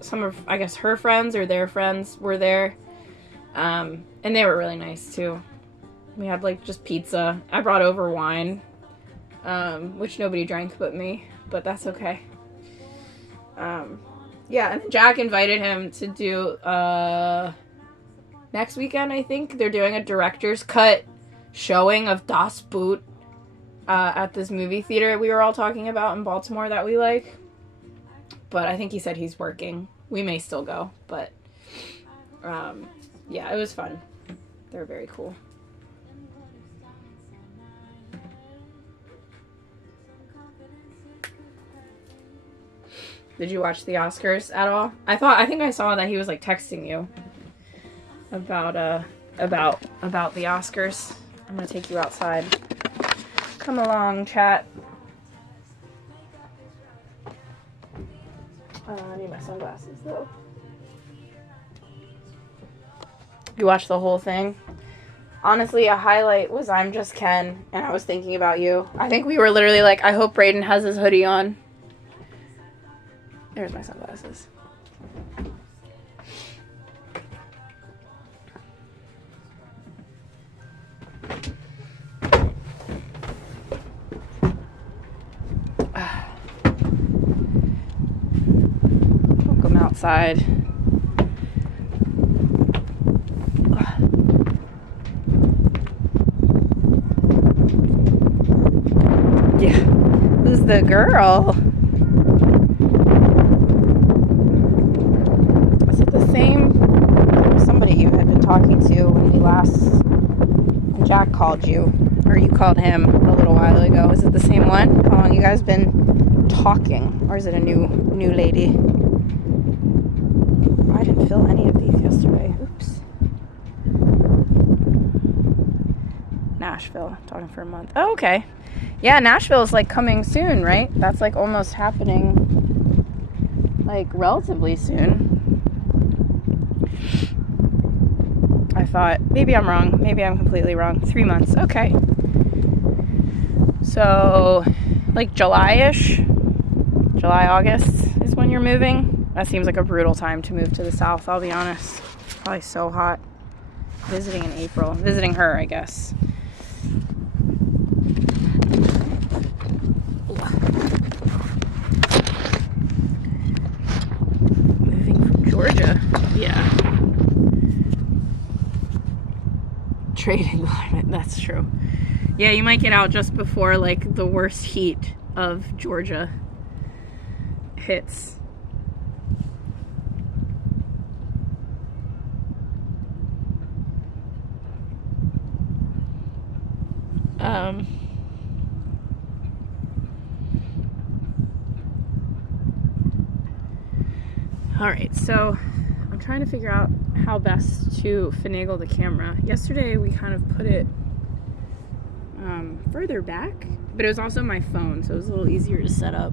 some of, I guess, her friends or their friends were there. And they were really nice too. We had like just pizza. I brought over wine, which nobody drank but me. But that's okay. Yeah, and Jack invited him to do next weekend, I think. They're doing a director's cut showing of Das Boot at this movie theater we were all talking about in Baltimore that we like. But I think he said he's working. We may still go, but yeah, it was fun. They're very cool. Did you watch the Oscars at all? I think I saw that he was like texting you about the Oscars. I'm gonna take you outside. Come along, chat. I need my sunglasses though. You watched the whole thing? Honestly, a highlight was I'm Just Ken, and I was thinking about you. I think we were literally like, I hope Brayden has his hoodie on. There's my sunglasses. Welcome outside. Yeah. Who's the girl? Talking to when Jack called you, or you called him a little while ago. Is it the same one? How long you guys been talking, or is it a new lady? Oh, I didn't fill any of these yesterday. Oops. Nashville, talking for a month. Oh, okay. Yeah, Nashville's like coming soon, right? That's like almost happening, like relatively soon. I thought, maybe I'm wrong. Maybe I'm completely wrong. 3 months. Okay. So, like July-ish? July, August is when you're moving? That seems like a brutal time to move to the south, I'll be honest. Probably so hot. Visiting in April. Visiting her, I guess. Moving from Georgia. Yeah. Trading climate, that's true. Yeah, you might get out just before like the worst heat of Georgia hits. All right, so I'm trying to figure out how best to finagle the camera. Yesterday we kind of put it further back, but it was also my phone, so it was a little easier to set up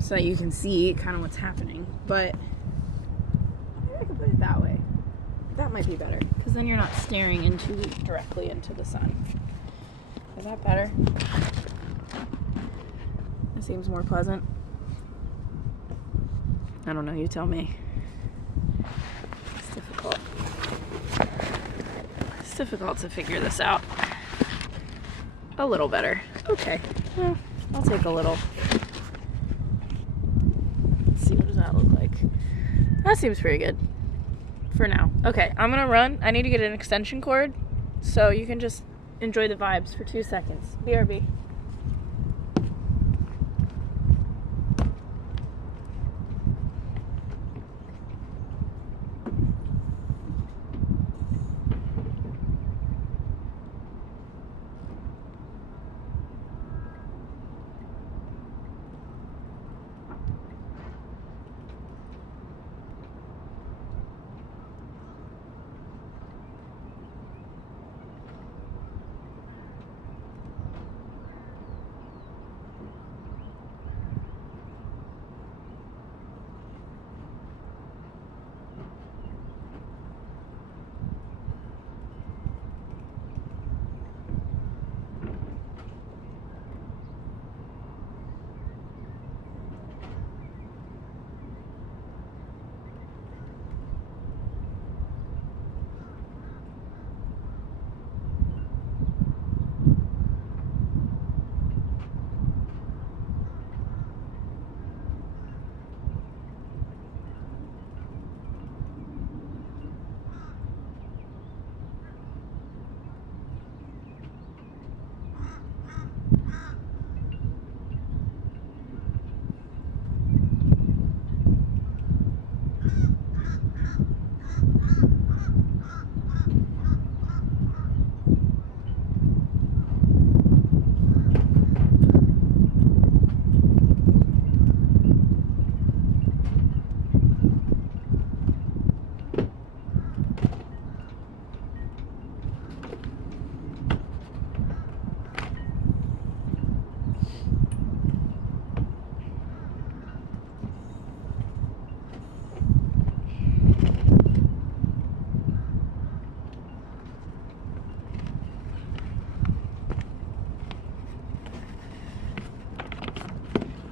so that you can see kind of what's happening. But maybe I could put it that way. That might be better, because then you're not staring directly into the sun. Is that better? That seems more pleasant. I don't know, you tell me. It's difficult. It's difficult to figure this out. A little better. Okay. Well, I'll take a little. Let's see, what does that look like? That seems pretty good. For now. Okay, I'm gonna run. I need to get an extension cord, so you can just enjoy the vibes for 2 seconds. BRB.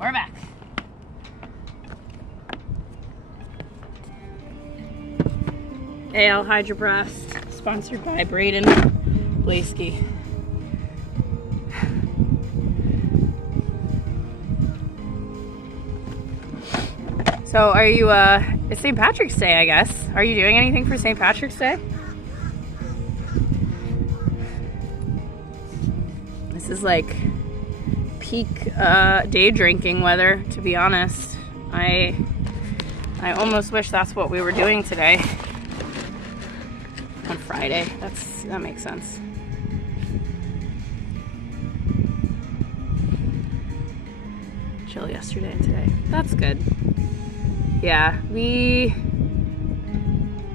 We're back. Ale Hydro Breast, sponsored by Braden Blaski. So are you, it's St. Patrick's Day, I guess. Are you doing anything for St. Patrick's Day? This is like peak day drinking weather, to be honest. I almost wish that's what we were doing today. On Friday. That makes sense. Chill yesterday and today. That's good. Yeah,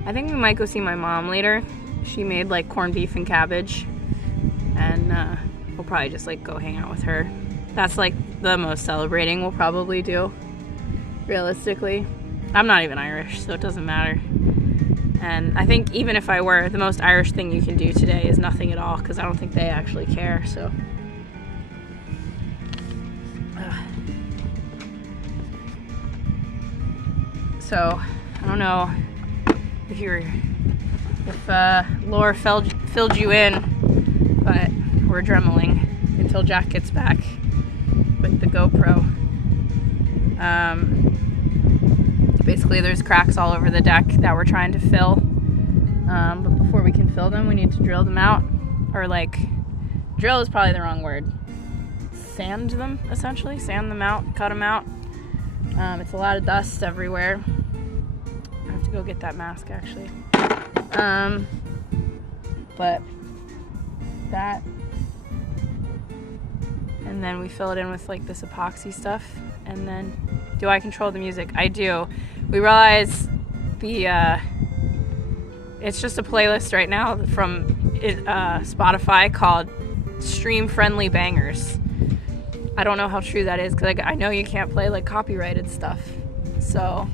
I think we might go see my mom later. She made like corned beef and cabbage, and we'll probably just like go hang out with her. That's like the most celebrating we'll probably do, realistically. I'm not even Irish, so it doesn't matter. And I think even if I were, the most Irish thing you can do today is nothing at all, because I don't think they actually care, so. So, I don't know if Laura filled you in, but we're dremeling until Jack gets back with the GoPro. Basically there's cracks all over the deck that we're trying to fill, but before we can fill them we need to drill them out, or like, drill is probably the wrong word, sand them, essentially, sand them out, cut them out. It's a lot of dust everywhere. I have to go get that mask actually. But that, and then we fill it in with like this epoxy stuff, and then do I control the music? I do. We realize the it's just a playlist right now from Spotify called Stream Friendly Bangers. I don't know how true that is, because I know you can't play like copyrighted stuff. So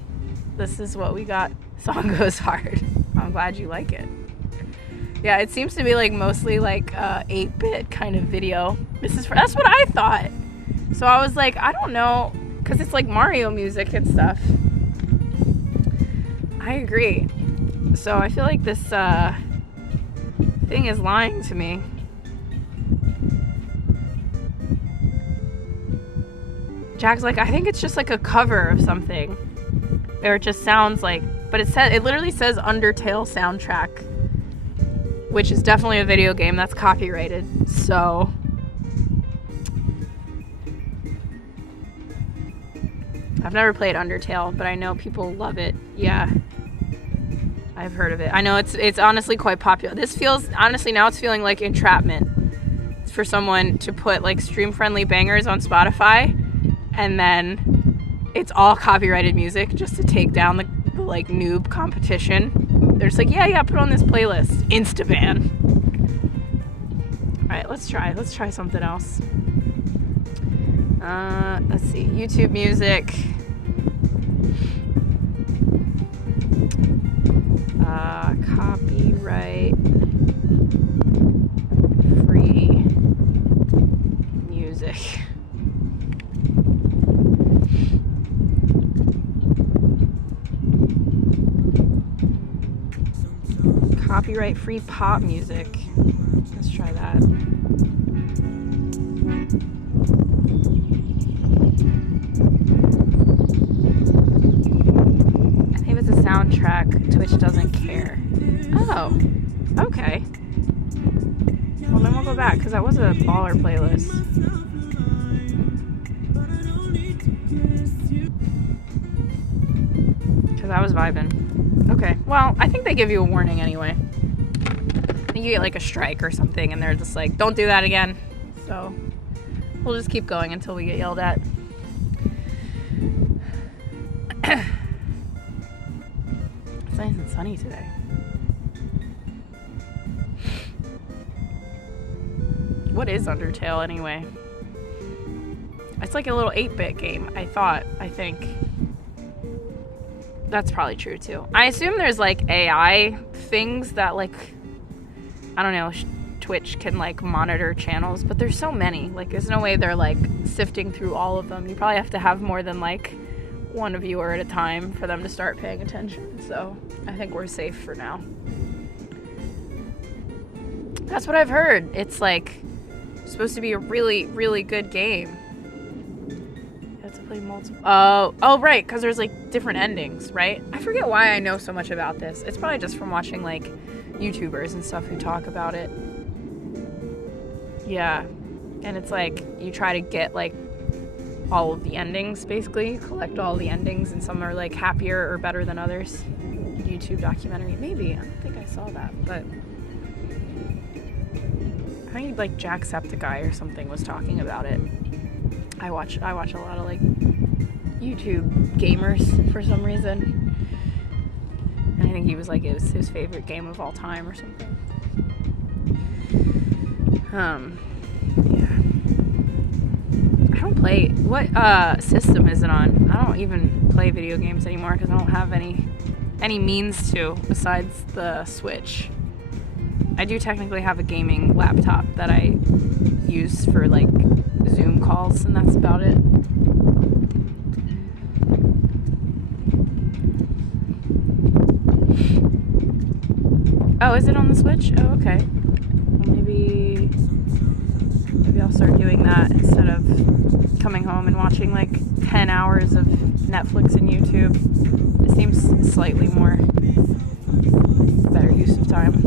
this is what we got. Song goes hard. I'm glad you like it. Yeah, it seems to be like mostly like 8-bit kind of video. That's what I thought. So I was like, I don't know, because it's like Mario music and stuff. I agree. So I feel like this thing is lying to me. Jack's like, I think it's just like a cover of something. Or it just sounds like, but it literally says Undertale soundtrack, which is definitely a video game that's copyrighted. So I've never played Undertale, but I know people love it. Yeah, I've heard of it. I know it's honestly quite popular. This feels, honestly, now it's feeling like entrapment for someone to put like stream friendly bangers on Spotify, and then it's all copyrighted music just to take down the like noob competition. They're just like, yeah, put on this playlist. Insta-ban. Alright, let's try something else. Let's see. YouTube music. Copyright free music. Copyright free pop music. Let's try that. I think it's a soundtrack. Twitch doesn't care. Oh, okay. Well, then we'll go back, because that was a baller playlist. Because I was vibing. Okay, well, I think they give you a warning anyway. I think you get like a strike or something, and they're just like, don't do that again. So we'll just keep going until we get yelled at. It's nice and sunny today. What is Undertale anyway? It's like a little 8-bit game, I think. That's probably true too. I assume there's like AI things that like, I don't know, Twitch can like monitor channels, but there's so many. Like there's no way they're like sifting through all of them. You probably have to have more than like one viewer at a time for them to start paying attention. So I think we're safe for now. That's what I've heard. It's like supposed to be a really, really good game. Play multiple. Oh, right, because there's like different endings, right? I forget why I know so much about this. It's probably just from watching like YouTubers and stuff who talk about it. Yeah, and it's like you try to get like all of the endings, basically collect all the endings, and some are like happier or better than others. YouTube documentary, maybe. I don't think I saw that, but I think like Jacksepticeye or something was talking about it. I watch a lot of like YouTube gamers for some reason, and I think he was like it was his favorite game of all time or something. Yeah. I don't play. What system is it on? I don't even play video games anymore because I don't have any means to besides the Switch. I do technically have a gaming laptop that I use for like Zoom calls, and that's about it. Oh, is it on the Switch? Oh, okay. Well, maybe I'll start doing that instead of coming home and watching like 10 hours of Netflix and YouTube. It seems slightly more better use of time.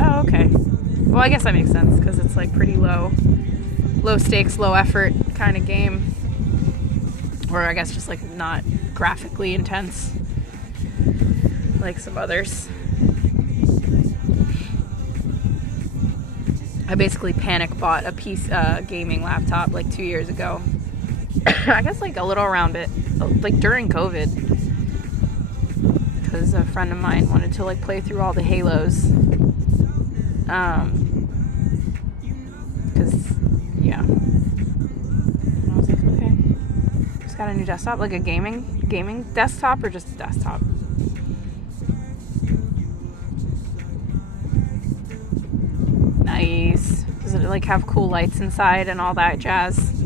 Oh, okay. Well, I guess that makes sense because it's like pretty low stakes, low effort kind of game. Or I guess just like not graphically intense like some others. I basically panic bought a gaming laptop like 2 years ago. I guess like a little around it, like during COVID. because a friend of mine wanted to like play through all the Halos. Because, yeah. And I was like, okay. Just got a new desktop, like a gaming desktop, or just a desktop? Nice. Does it like have cool lights inside and all that jazz?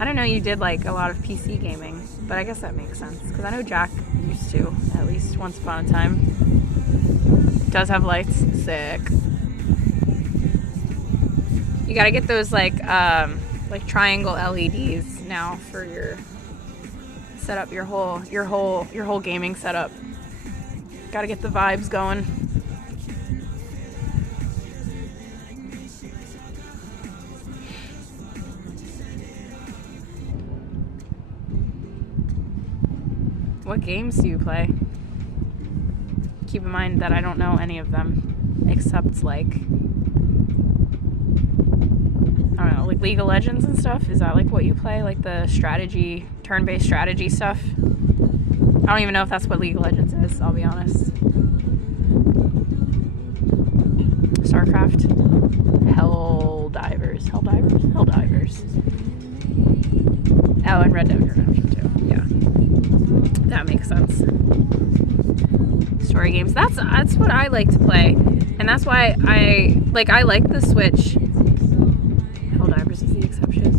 I don't know, you did like a lot of PC gaming, but I guess that makes sense because I know Jack used to, at least once upon a time. It does have lights. Sick. You gotta get those like triangle LEDs now for your setup, your whole gaming setup. Gotta get the vibes going. What games do you play? Keep in mind that I don't know any of them, except like, I don't know, like League of Legends and stuff. Is that like what you play? Like the strategy, turn-based strategy stuff? I don't even know if that's what League of Legends is, I'll be honest. StarCraft? Helldivers. Oh, and Red Dead Redemption 2, yeah. That makes sense. Story games. That's what I like to play. And that's why I like the Switch. Helldivers is the exception.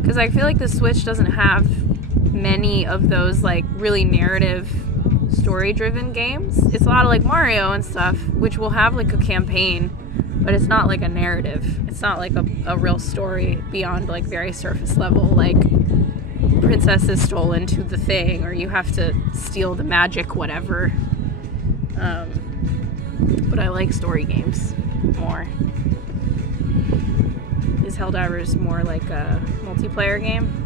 Because I feel like the Switch doesn't have many of those like really narrative story-driven games. It's a lot of like Mario and stuff, which will have like a campaign, but it's not like a narrative. It's not like a real story beyond like very surface level, like princess is stolen to the thing, or you have to steal the magic, whatever. But I like story games more. Is Helldivers more like a multiplayer game?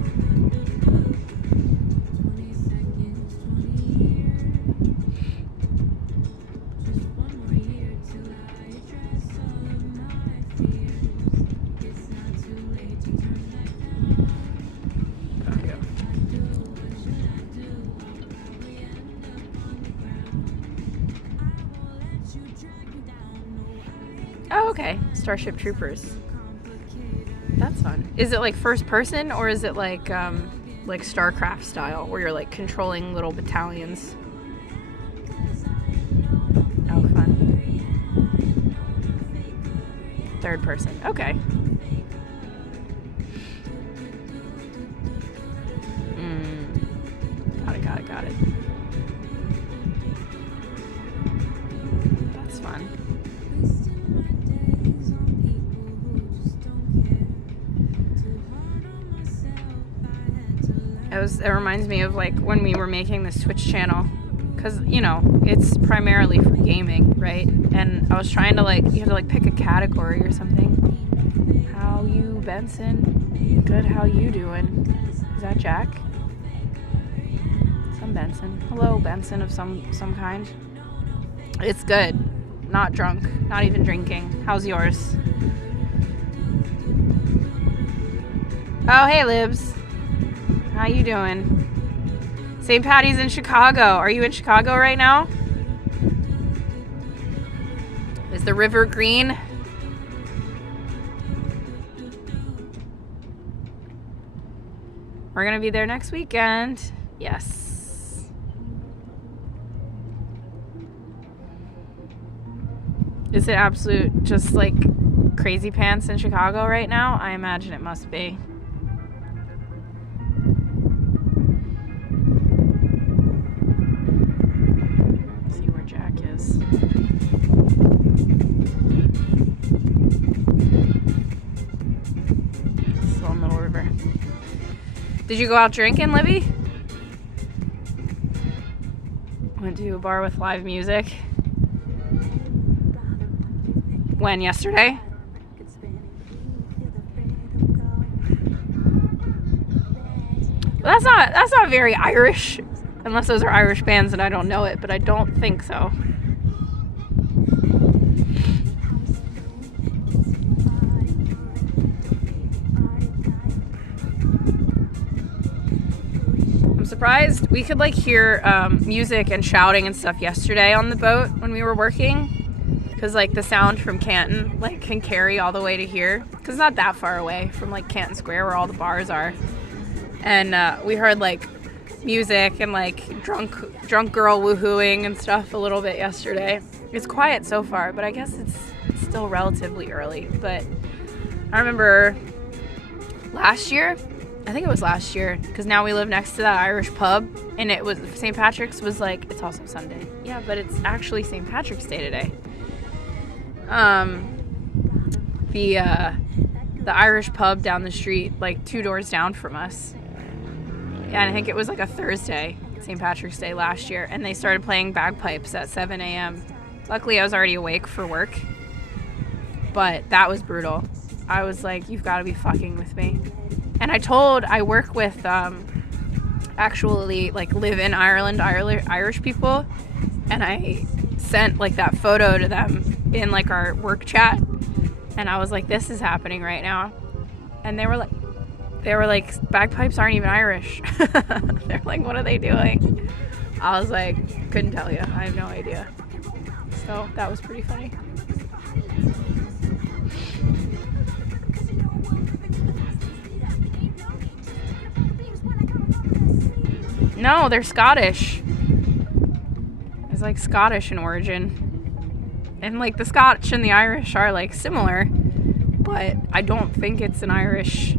Oh, okay. Starship Troopers. That's fun. Is it like first person, or is it like StarCraft style, where you're like controlling little battalions? Oh, fun. Third person. Okay. Got it. That's fun. It reminds me of like when we were making this Twitch channel, because you know it's primarily for gaming, right? And I was trying to like, you have to like pick a category or something. How you, Benson? Good. How you doing? Is that Jack? Some Benson. Hello, Benson of some kind. It's good. Not drunk. Not even drinking. How's yours? Oh, hey, Libs. How you doing? St. Patty's in Chicago. Are you in Chicago right now? Is the river green? We're gonna be there next weekend. Yes. Is it absolute just like crazy pants in Chicago right now? I imagine it must be. Let's see where Jack is. Still in Middle River. Did you go out drinking, Libby? Went to a bar with live music. When? Yesterday? Well, that's not very Irish, unless those are Irish bands and I don't know it, but I don't think so. surprised we could like hear music and shouting and stuff yesterday on the boat when we were working, because like the sound from Canton like can carry all the way to here, because it's not that far away from like Canton Square where all the bars are. And we heard like music and like drunk girl woohooing and stuff a little bit yesterday. It's quiet so far, but I guess it's still relatively early. But I remember last year, I think it was last year, because now we live next to that Irish pub, and it was St. Patrick's was like, it's also Sunday. Yeah, but it's actually St. Patrick's Day today. The Irish pub down the street, like 2 doors down from us. Yeah, and I think it was like a Thursday, St. Patrick's Day last year, and they started playing bagpipes at 7 a.m. Luckily, I was already awake for work, but that was brutal. I was like, you've got to be fucking with me. And I work with actually like live in Ireland, Irish people, and I sent like that photo to them in like our work chat, and I was like, this is happening right now. And they were like, bagpipes aren't even Irish. They're like, what are they doing? I was like, couldn't tell you. I have no idea. So that was pretty funny. No, they're Scottish. It's like Scottish in origin. And like the Scotch and the Irish are like similar, but I don't think it's an Irish.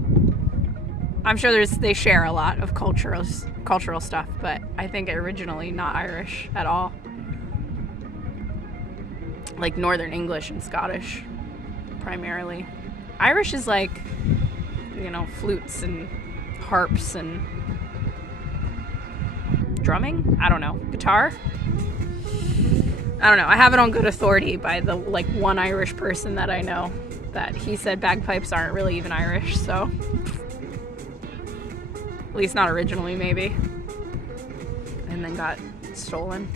I'm sure they share a lot of cultural stuff, but I think originally not Irish at all. Like Northern English and Scottish primarily. Irish is like, you know, flutes and harps and drumming? I don't know. Guitar? I don't know. I have it on good authority by the like one Irish person that I know that he said bagpipes aren't really even Irish, so at least not originally, maybe. And then got stolen.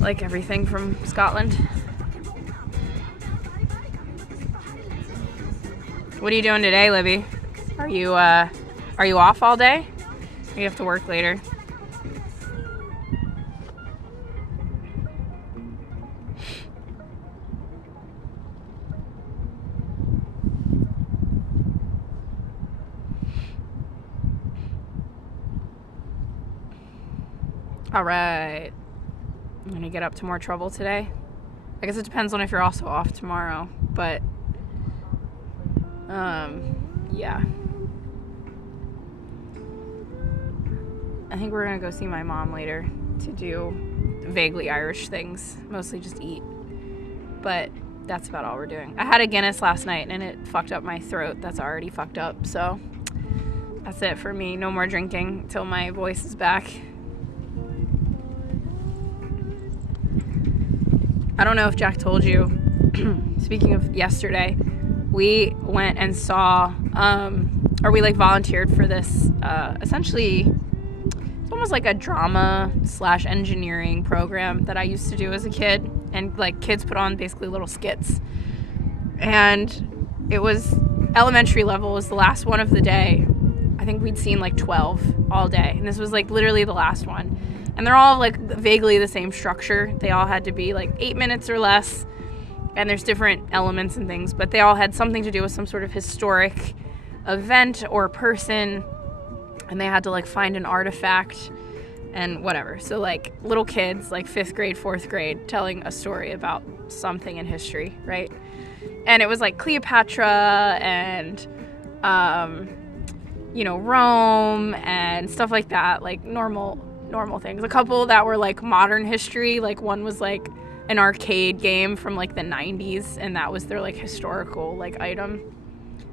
Like everything from Scotland. What are you doing today, Libby? Are you off all day? Or you have to work later? All right. I'm gonna get up to more trouble today. I guess it depends on if you're also off tomorrow, but yeah. I think we're gonna go see my mom later to do vaguely Irish things, mostly just eat. But that's about all we're doing. I had a Guinness last night and it fucked up my throat. That's already fucked up, so that's it for me. No more drinking until my voice is back. I don't know if Jack told you, speaking of yesterday, we went and saw, or we like volunteered for this, essentially, it's almost like a drama / engineering program that I used to do as a kid. And like kids put on basically little skits. And it was elementary level, was the last one of the day. I think we'd seen like 12 all day. And this was like literally the last one. And they're all like vaguely the same structure. They all had to be like 8 minutes or less. And there's different elements and things, but they all had something to do with some sort of historic event or person. And they had to like find an artifact and whatever. So like little kids, like 5th grade, 4th grade, telling a story about something in history, right? And it was like Cleopatra and, Rome and stuff like that, like normal things. A couple that were like modern history, like one was like an arcade game from like the 90s, and that was their like historical like item,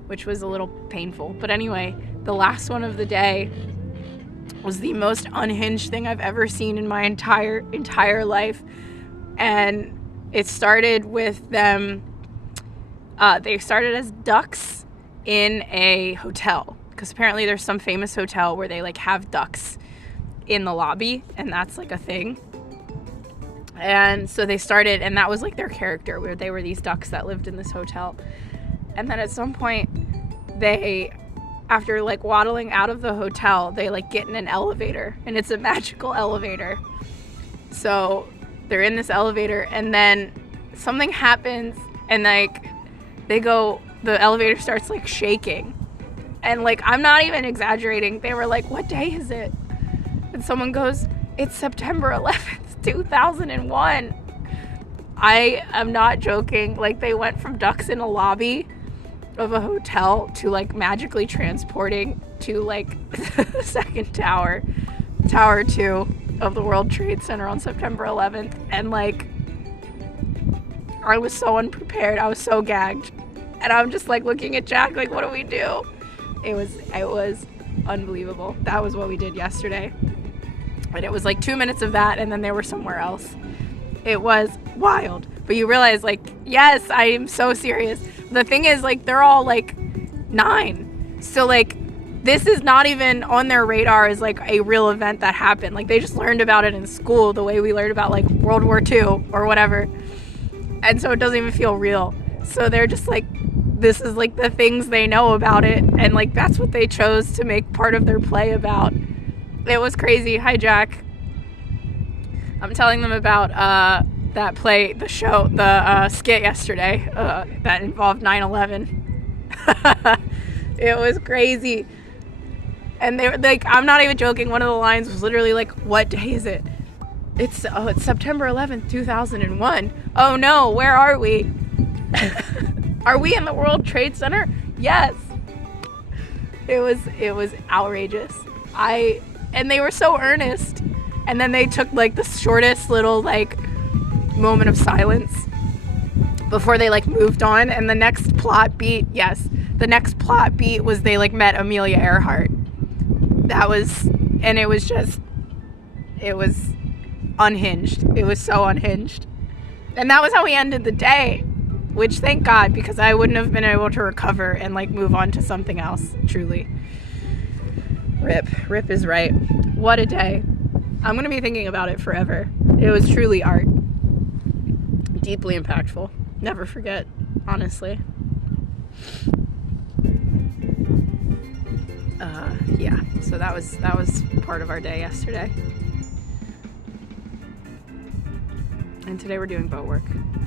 which was a little painful. But anyway, the last one of the day was the most unhinged thing I've ever seen in my entire life. And it started with them, they started as ducks in a hotel, because apparently there's some famous hotel where they like have ducks in the lobby, and that's like a thing. And so they started, and that was like their character, where they were these ducks that lived in this hotel. And then at some point after like waddling out of the hotel, they like get in an elevator, and it's a magical elevator. So they're in this elevator, and then something happens, and like the elevator starts like shaking. And like, I'm not even exaggerating. They were like, what day is it? And someone goes, it's September 11th, 2001. I am not joking. Like, they went from ducks in a lobby of a hotel to like magically transporting to like the second tower 2 of the World Trade Center on September 11th. And like, I was so unprepared. I was so gagged. And I'm just like looking at Jack like, what do we do? It was unbelievable. That was what we did yesterday. And it was like 2 minutes of that, and then they were somewhere else. It was wild. But you realize, like, yes, I am so serious. The thing is, like, they're all like 9. So like, this is not even on their radar as like a real event that happened. Like, they just learned about it in school the way we learned about like World War II or whatever. And so it doesn't even feel real. So they're just like, this is like the things they know about it, and like that's what they chose to make part of their play about. It was crazy. Hi, Jack. I'm telling them about that play, the show, the skit yesterday that involved 9/11. It was crazy. And they were like, I'm not even joking, one of the lines was literally like, what day is it? It's September 11th, 2001. Oh no, where are we? Are we in the World Trade Center? Yes. It was outrageous. And they were so earnest. And then they took like the shortest little like moment of silence before they like moved on. And the next plot beat was they like met Amelia Earhart. It was unhinged. It was so unhinged. And that was how we ended the day. Which, thank God, because I wouldn't have been able to recover and like move on to something else, truly. Rip is right. What a day. I'm going to be thinking about it forever. It was truly art. Deeply impactful. Never forget, honestly. Yeah, so that was part of our day yesterday. And today we're doing boat work.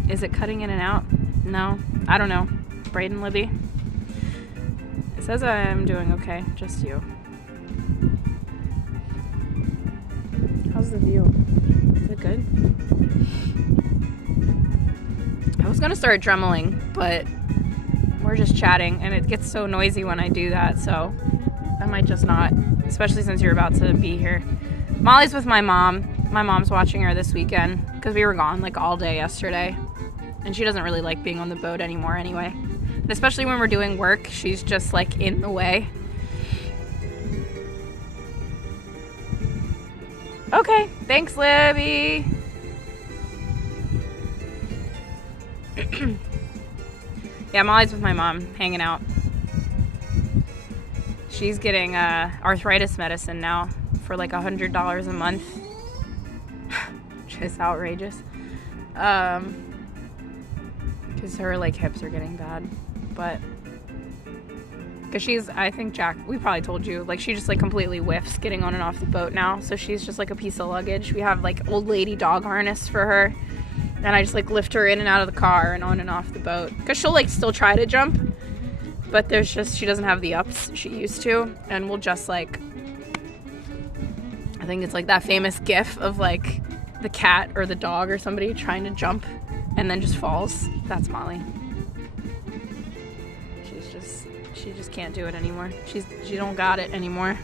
Is it cutting in and out? No, I don't know. Braden, Libby. It says I'm doing okay. Just you. How's the view? Is it good? I was gonna start dremeling, but we're just chatting, and it gets so noisy when I do that, so I might just not, especially since you're about to be here. Molly's with my mom. My mom's watching her this weekend, because we were gone like all day yesterday. And she doesn't really like being on the boat anymore anyway. And especially when we're doing work, she's just like in the way. Okay, thanks, Libby. Yeah, Molly's with my mom, hanging out. She's getting arthritis medicine now for like $100 a month. Which is outrageous. Because her like hips are getting bad, but because I think Jack, we probably told you, like she just like completely whiffs getting on and off the boat now, so she's just like a piece of luggage. We have like old lady dog harness for her, and I just like lift her in and out of the car and on and off the boat, because she'll like still try to jump, but she doesn't have the ups she used to, and we'll just like, I think it's like that famous gif of like the cat or the dog or somebody trying to jump and then just falls. That's Molly. She just can't do it anymore. She don't got it anymore.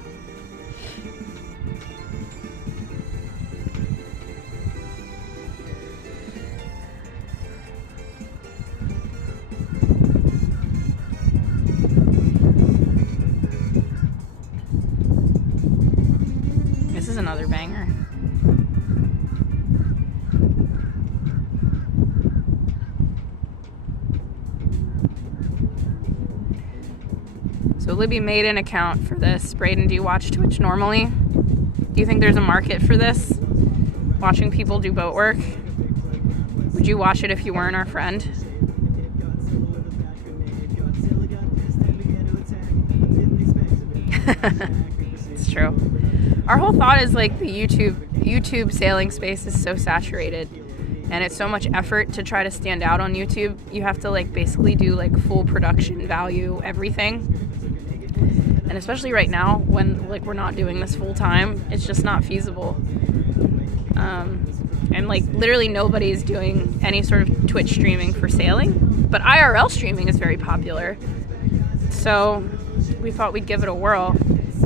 This is another banger. So Libby made an account for this. Braden, do you watch Twitch normally? Do you think there's a market for this? Watching people do boat work? Would you watch it if you weren't our friend? It's true. Our whole thought is like the YouTube sailing space is so saturated, and it's so much effort to try to stand out on YouTube. You have to like basically do like full production value everything, and especially right now when like we're not doing this full time, it's just not feasible. And like literally nobody is doing any sort of Twitch streaming for sailing, but IRL streaming is very popular, so we thought we'd give it a whirl.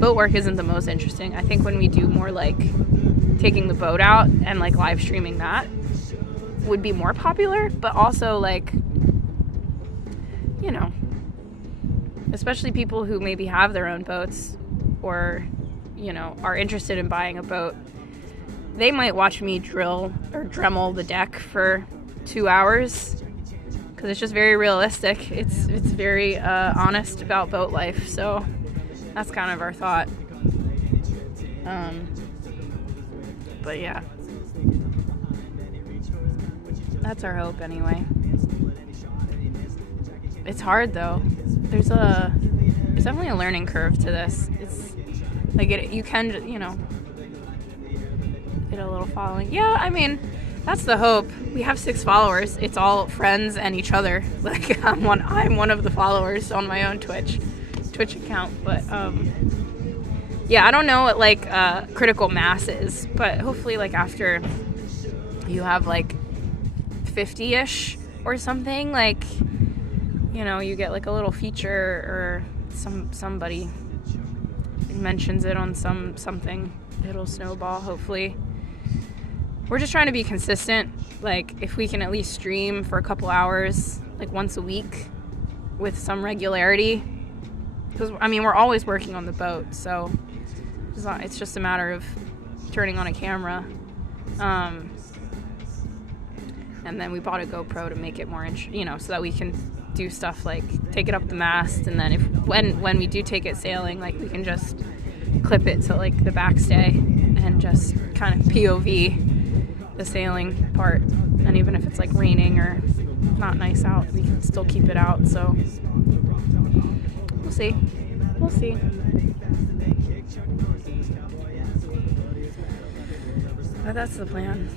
Boat work isn't the most interesting. I think when we do more like taking the boat out and like live streaming, that would be more popular, but also like, you know, especially people who maybe have their own boats or, you know, are interested in buying a boat, they might watch me drill or Dremel the deck for 2 hours because it's just very realistic. It's very honest about boat life, so that's kind of our thought. But yeah, that's our hope anyway. It's hard though. There's definitely a learning curve to this. It's like you can, you know, get a little following. Yeah, I mean, that's the hope. We have 6 followers. It's all friends and each other. Like I'm one of the followers on my own Twitch account, but yeah, I don't know what like critical mass is, but hopefully like after you have like 50-ish or something, like, you know, you get like a little feature or somebody mentions it on something, it'll snowball. Hopefully we're just trying to be consistent. Like if we can at least stream for a couple hours like once a week with some regularity, because I mean we're always working on the boat, so it's just a matter of turning on a camera. And then we bought a GoPro to make it more you know, so that we can do stuff like take it up the mast, and then when we do take it sailing, like we can just clip it to like the backstay and just kind of POV the sailing part. And even if it's like raining or not nice out, we can still keep it out. So we'll see. But that's the plan.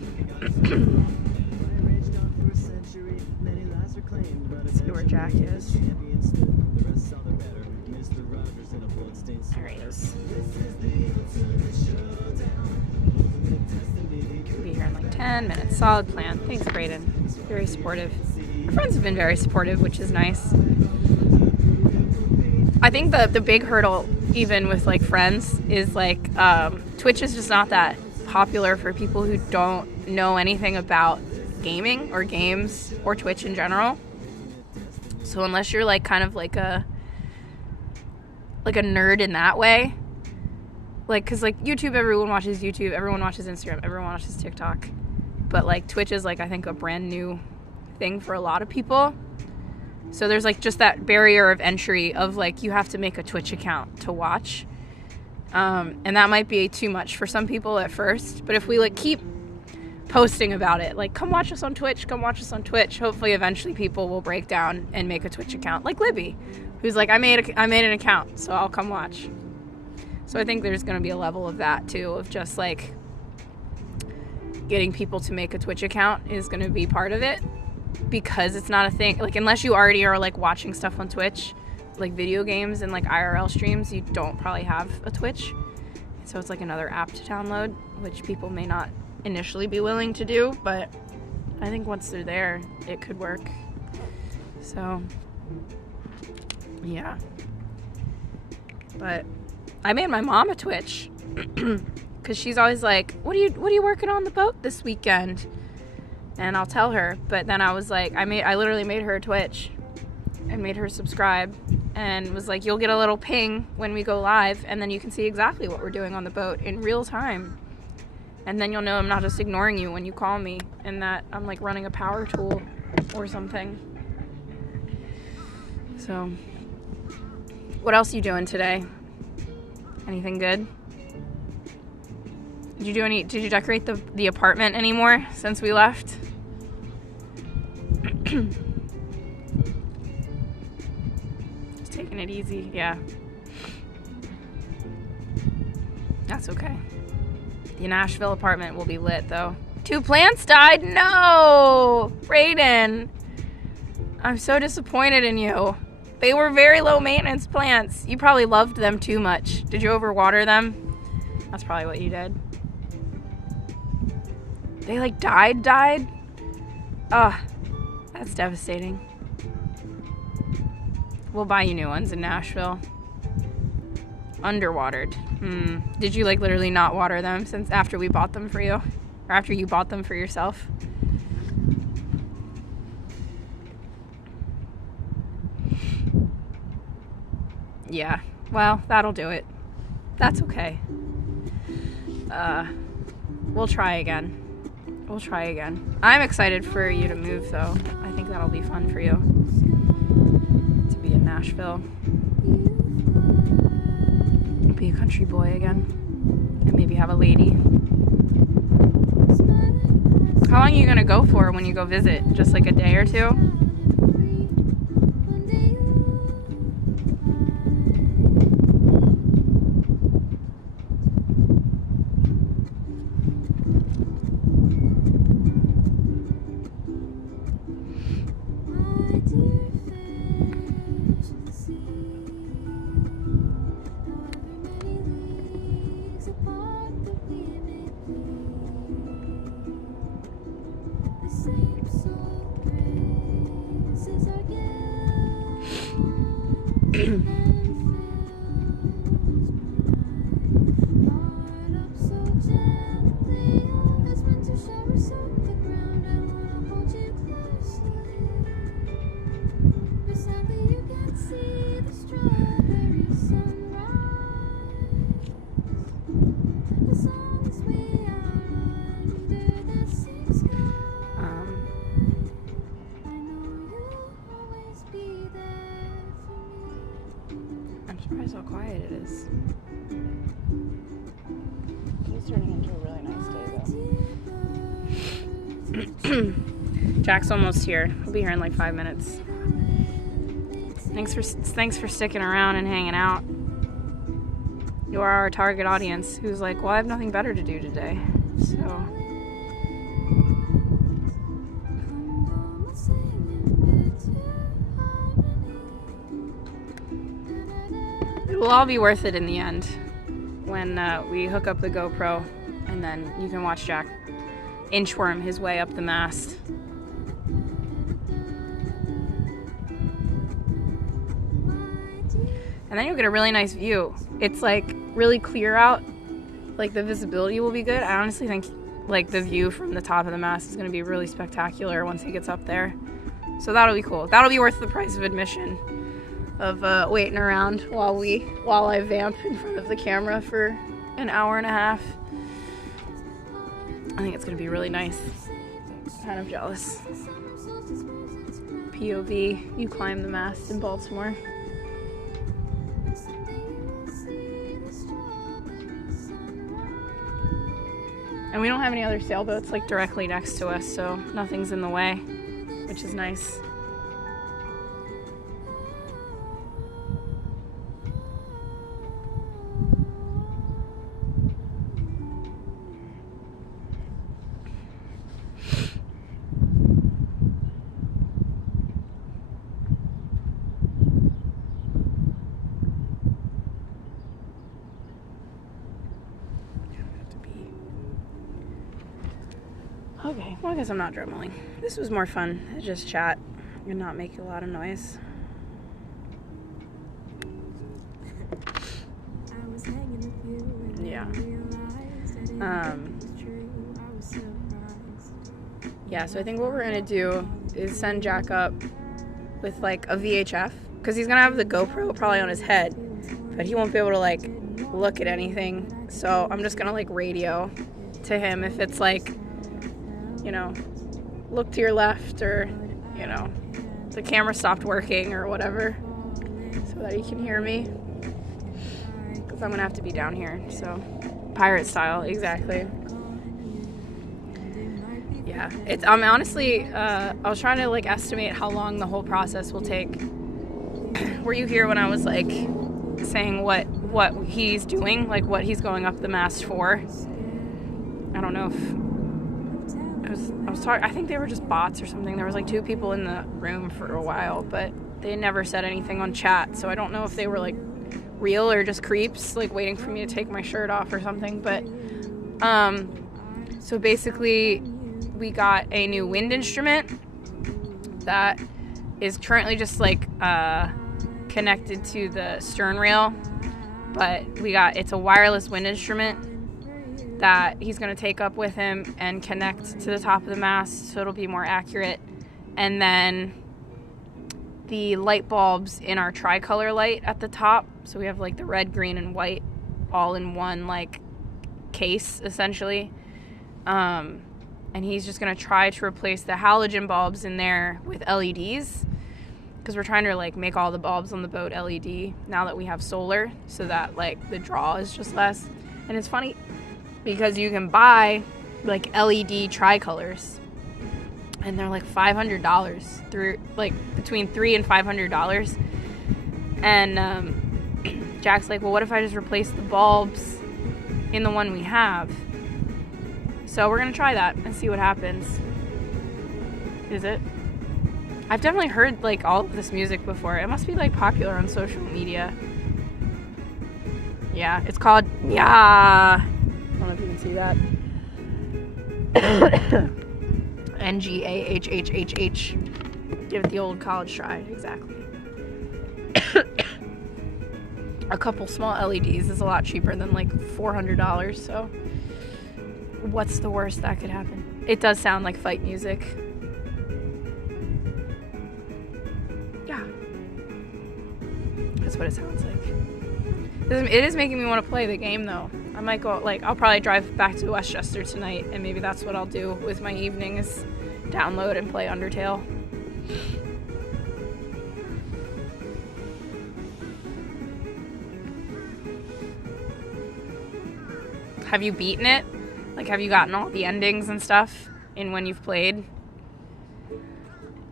Let's see where Jack is. There he is. Could be here in like 10 minutes. Solid plan. Thanks, Brayden. Very supportive. Our friends have been very supportive, which is nice. I think the big hurdle, even with like friends, is like Twitch is just not that popular for people who don't know anything about gaming or games or Twitch in general. So unless you're like kind of like a nerd in that way, like, because like YouTube, everyone watches YouTube, everyone watches Instagram, everyone watches TikTok, but like Twitch is like I think a brand new thing for a lot of people. So there's like just that barrier of entry of like you have to make a Twitch account to watch, and that might be too much for some people at first. But if we like keep posting about it, like come watch us on Twitch, hopefully eventually people will break down and make a Twitch account, like Libby, who's like I made an account, so I'll come watch. So I think there's going to be a level of that too, of just like getting people to make a Twitch account is going to be part of it, because it's not a thing, like unless you already are like watching stuff on Twitch, like video games and like IRL streams, you don't probably have a Twitch. So it's like another app to download, which people may not initially be willing to do, but I think once they're there, it could work. So yeah. But I made my mom a Twitch because she's always like, what are you working on the boat this weekend? And I'll tell her, but then I was like, I literally made her a Twitch and made her subscribe, and was like, you'll get a little ping when we go live, and then you can see exactly what we're doing on the boat in real time. And then you'll know I'm not just ignoring you when you call me, and that I'm like running a power tool or something. So, what else are you doing today? Anything good? Did you decorate the apartment anymore since we left? Just taking it easy, yeah. That's okay. The Nashville apartment will be lit, though. 2 plants died? No! Raiden. I'm so disappointed in you. They were very low maintenance plants. You probably loved them too much. Did you overwater them? That's probably what you did. They like died? Ugh, that's devastating. We'll buy you new ones in Nashville. Underwatered. Did you like literally not water them since after we bought them for you? Or after you bought them for yourself? Yeah, well, that'll do it. That's okay. We'll try again. I'm excited for you to move, though. I think that'll be fun for you. To be in Nashville. Be a country boy again. And maybe have a lady. How long are you gonna go for when you go visit? Just like a day or two? I'm surprised how quiet it is. It's turning into a really nice day, though. Jack's almost here. He'll be here in like 5 minutes. Thanks for sticking around and hanging out. You are our target audience who's like, well, I have nothing better to do today. So... it will all be worth it in the end when we hook up the GoPro and then you can watch Jack inchworm his way up the mast. And then you'll get a really nice view. It's like really clear out, like the visibility will be good. I honestly think like the view from the top of the mast is going to be really spectacular once he gets up there. So that'll be cool. That'll be worth the price of admission of waiting around while I vamp in front of the camera for an hour and a half. I think it's gonna be really nice. Kind of jealous. POV, you climb the mast in Baltimore. And we don't have any other sailboats like directly next to us, so nothing's in the way, which is nice. Okay, well I guess I'm not drumming. This was more fun to just chat and not make a lot of noise. Yeah. Yeah, so I think what we're gonna do is send Jack up with like a VHF, because he's gonna have the GoPro probably on his head, but he won't be able to like look at anything. So I'm just gonna like radio to him if it's like, you know, look to your left, or, you know, the camera stopped working or whatever, so that he can hear me, because I'm gonna have to be down here. So pirate style, exactly. Yeah, I'm honestly I was trying to like estimate how long the whole process will take. Were you here when I was like saying what he's doing, like what he's going up the mast for. I don't know if I was talking. I think they were just bots or something. There was like 2 people in the room for a while, but they never said anything on chat. So I don't know if they were like real or just creeps, like waiting for me to take my shirt off or something. But so basically, we got a new wind instrument that is currently just like connected to the stern rail, but it's a wireless wind instrument that he's going to take up with him and connect to the top of the mast so it'll be more accurate. And then the light bulbs in our tricolor light at the top, so we have like the red, green, and white all in one like case essentially, and he's just going to try to replace the halogen bulbs in there with LEDs, because we're trying to like make all the bulbs on the boat LED now that we have solar, so that like the draw is just less. And it's funny because you can buy like LED tricolors and they're like $500 through like between $300 and $500. And Jack's like, well, what if I just replace the bulbs in the one we have? So we're gonna try that and see what happens. Is it? I've definitely heard like all of this music before. It must be like popular on social media. Yeah, it's called Yeah. I don't know if you can see that. NGAHHHH. Give it the old college try. Exactly. A couple small LEDs is a lot cheaper than like $400, so what's the worst that could happen? It does sound like fight music. Yeah. That's what it sounds like. It is making me want to play the game though. I might go, like, I'll probably drive back to Westchester tonight, and maybe that's what I'll do with my evening, is download and play Undertale. Have you beaten it? Like, have you gotten all the endings and stuff in when you've played?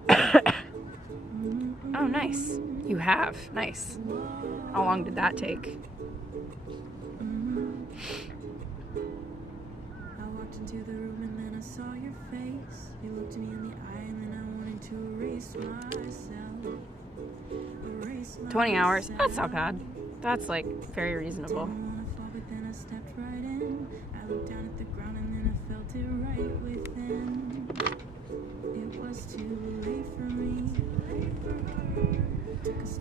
Oh, nice. You have. Nice. How long did that take? I walked into the room and then I saw your face. You looked me in the eye and then I wanted to erase myself. 20 hours. That's not bad. That's like very reasonable. But then I stepped right in. I looked down at the ground and then I felt it right within. It was too late for me.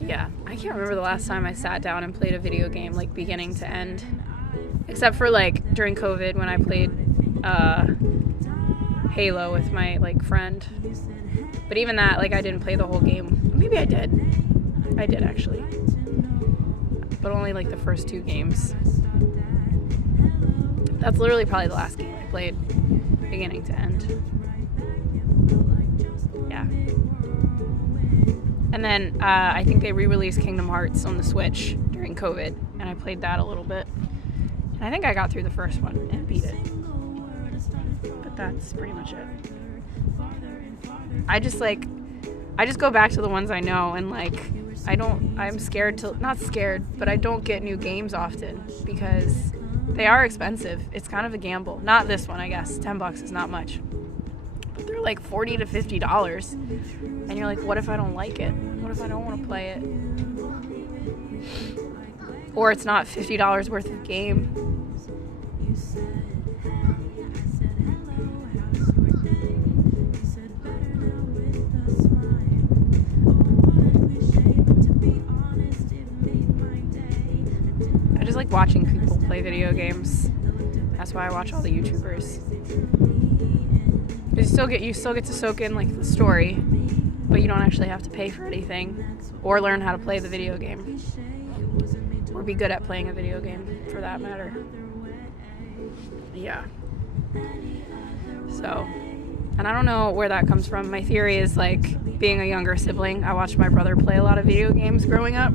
Yeah, I can't remember the last time I sat down and played a video game like beginning to end. Except for like during COVID when I played Halo with my like friend. But even that, like, I didn't play the whole game. Maybe I did. I did actually. But only like the first 2 games. That's literally probably the last game I played beginning to end. Yeah. And then I think they re-released Kingdom Hearts on the Switch during COVID, and I played that a little bit. And I think I got through the first one and beat it. But that's pretty much it. I just go back to the ones I know, and like, I'm scared to, not scared, but I don't get new games often because they are expensive. It's kind of a gamble. Not this one, I guess. $10 is not much. But they're like $40 to $50. And you're like, what if I don't like it? What if I don't want to play it? Or it's not $50 worth of game. I just like watching people play video games. That's why I watch all the YouTubers. You still get to soak in like the story, but you don't actually have to pay for anything or learn how to play the video game. Or be good at playing a video game, for that matter. Yeah. So, and I don't know where that comes from. My theory is, like, being a younger sibling, I watched my brother play a lot of video games growing up,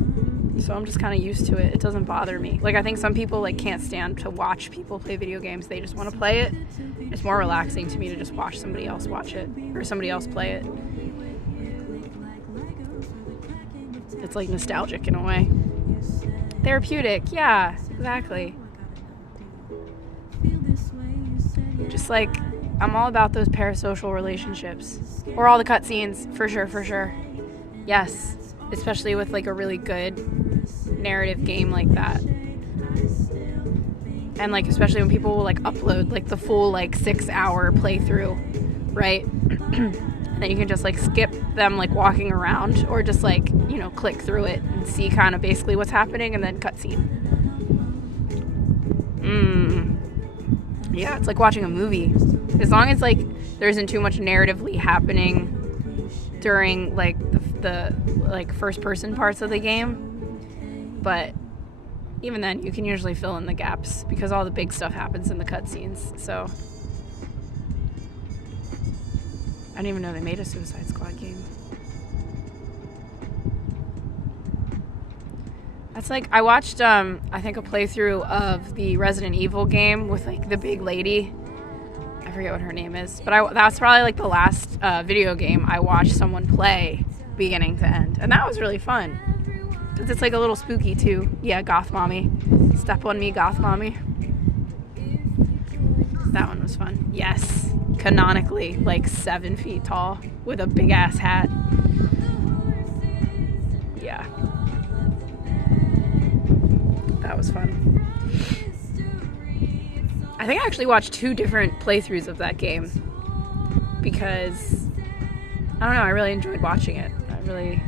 so I'm just kind of used to it. It doesn't bother me. Like, I think some people, like, can't stand to watch people play video games. They just want to play it. It's more relaxing to me to just watch somebody else watch it, or somebody else play it. It's, like, nostalgic in a way. Therapeutic, yeah, exactly. Just like, I'm all about those parasocial relationships. Or all the cutscenes, for sure. Yes, especially with like a really good narrative game like that. And like, especially when people will like upload like the full like 6-hour playthrough, right? And then you can just like skip them like walking around, or just like, you know, click through it and see kind of basically what's happening, and then cutscene. Yeah, it's like watching a movie. As long as like there isn't too much narratively happening during like the like first person parts of the game, but even then you can usually fill in the gaps because all the big stuff happens in the cutscenes. So I didn't even know they made a Suicide Squad game. That's like, I watched I think a playthrough of the Resident Evil game with like the big lady. I forget what her name is, but that's probably like the last video game I watched someone play beginning to end, and that was really fun because it's like a little spooky too. Yeah, goth mommy, step on me, goth mommy. That one was fun. Yes, canonically like 7 feet tall with a big ass hat. Yeah, that was fun. I think I actually watched 2 different playthroughs of that game because, I don't know, I really enjoyed watching it. I really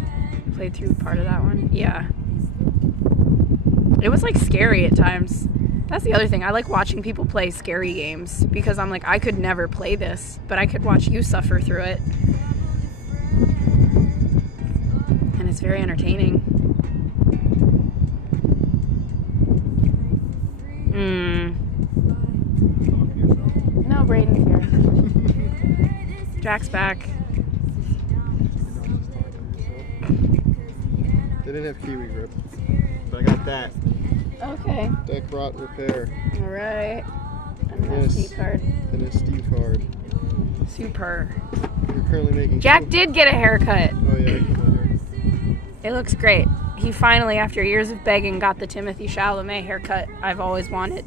played through part of that one. Yeah. It was like scary at times. That's the other thing. I like watching people play scary games because I'm like, I could never play this, but I could watch you suffer through it. And it's very entertaining. No, Braden's here. Jack's back. They didn't have kiwi grip, but I got that. Okay. Deck rot repair. All right. And an SD card. And a Steve card. Super. You're currently making. Jack did get a haircut. Oh yeah, I cut my hair. It looks great. He finally, after years of begging, got the Timothée Chalamet haircut I've always wanted.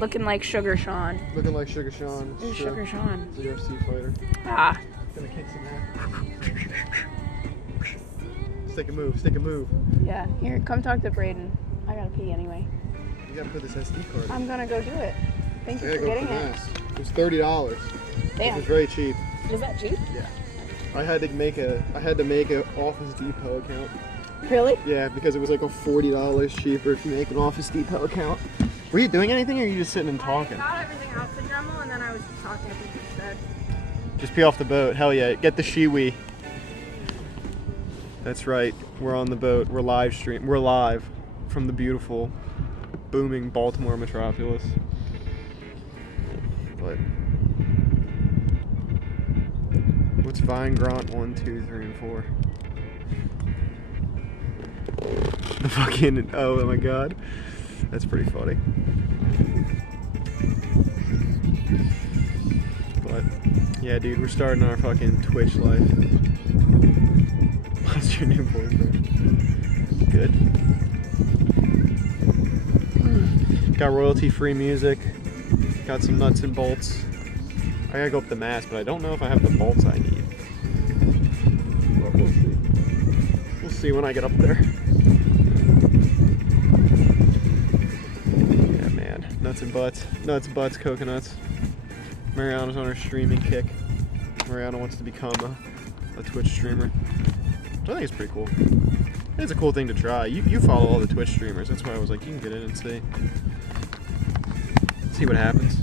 Looking like Sugar Sean. Looking like Sugar Sean. Who's Sugar Sean? He's a UFC fighter. Ah. Gonna kick some ass. Stick a move, stick a move. Yeah, here, come talk to Braden. I gotta pee anyway. You gotta put this SD card in. I'm gonna go do it. Thank you for getting it. It was $30. Damn. It was very cheap. Was that cheap? Yeah. I had to make a Office Depot account. Really? Yeah, because it was like a $40 cheaper if you make an Office Depot account. Were you doing anything, or were you just sitting and talking? I got everything out to Dremel, and then I was just talking to people instead. Just pee off the boat. Hell yeah. Get the shiwi. That's right. We're on the boat. We're live stream. We're live from the beautiful, booming Baltimore metropolis. But what's Vine Grant 1, 2, 3, and 4? The fucking, oh my god. That's pretty funny. But yeah, dude, we're starting our fucking Twitch life. What's your new boyfriend? Good. Got royalty-free music. Got some nuts and bolts. I gotta go up the mast, but I don't know if I have the bolts I need. But we'll see. We'll see when I get up there. Yeah, man. Nuts and butts. Nuts, butts, coconuts. Mariana's on her streaming kick. Mariana wants to become a Twitch streamer. Which I think is pretty cool. It's a cool thing to try. You follow all the Twitch streamers. That's why I was like, you can get in and see. See what happens.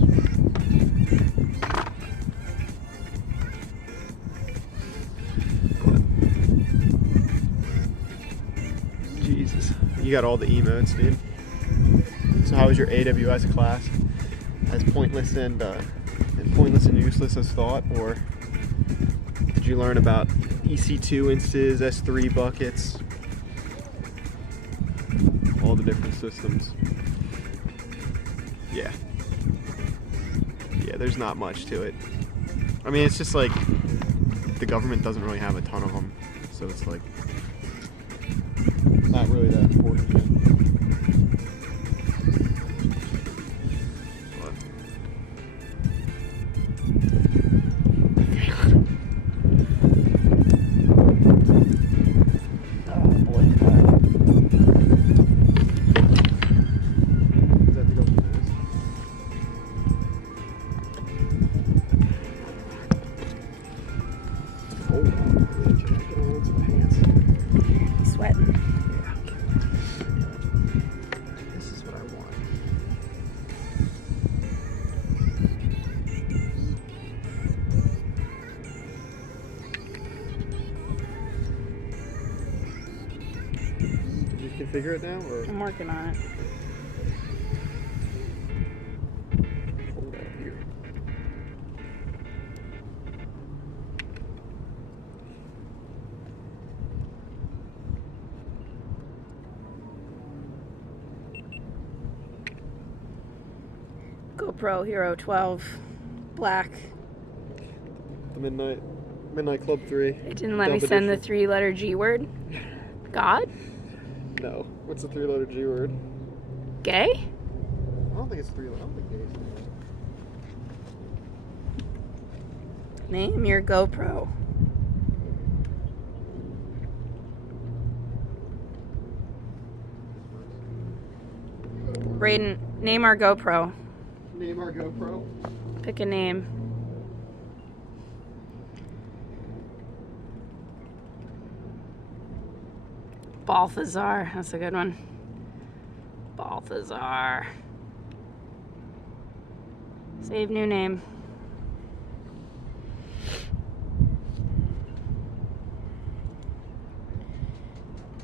Jesus. You got all the emotes, dude. So how was your AWS class? As pointless and useless as thought, or did you learn about EC2 instances, S3 buckets, all the different systems? Yeah. Yeah, there's not much to it. I mean, it's just like the government doesn't really have a ton of them, so it's like not really that important yet. Sweating. This is what I want. Did you configure it now, or? I'm working on it. Hold out here. GoPro Hero 12 black. The Midnight Club 3. It didn't let me send the 3-letter G word. God? No. What's the 3-letter G word? Gay? I don't think it's 3 letters. I don't think gay is Name your GoPro. Brayden, name our GoPro. Name our GoPro. Pick a name. Balthazar. That's a good one. Balthazar. Save new name.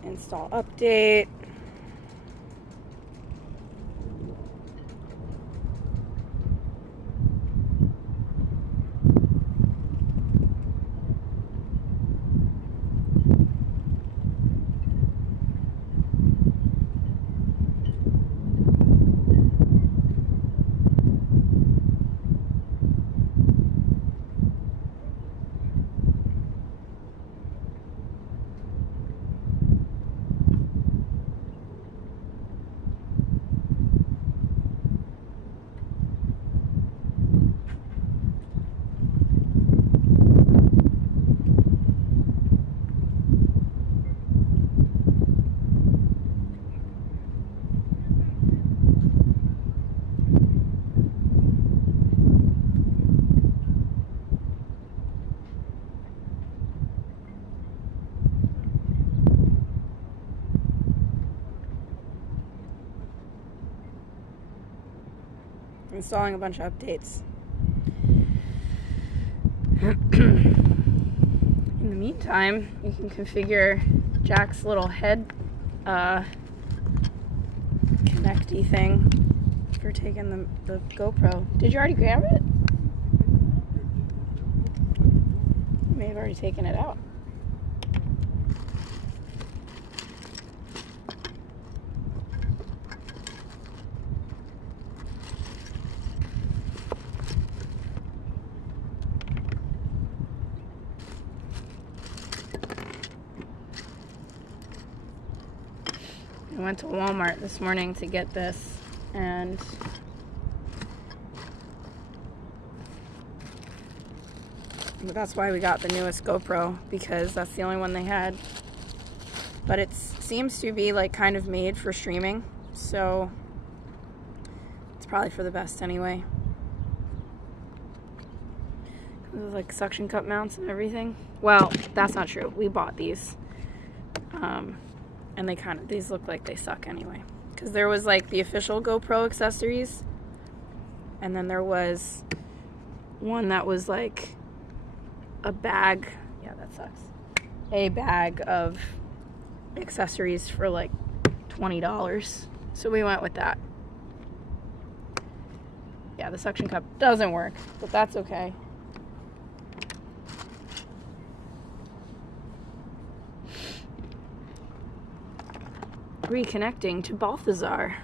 Install update. Installing a bunch of updates. In the meantime, you can configure Jack's little head connecty thing for taking the GoPro. Did you already grab it? You may have already taken it out. I went to Walmart this morning to get this, and that's why we got the newest GoPro, because that's the only one they had. But it seems to be like kind of made for streaming, so it's probably for the best anyway. There's like suction cup mounts and everything. Well, that's not true. We bought these. And these look like they suck anyway. Because there was like the official GoPro accessories. And then there was one that was like a bag. Yeah, that sucks. A bag of accessories for like $20. So we went with that. Yeah, the suction cup doesn't work, but that's okay. Reconnecting to Balthazar.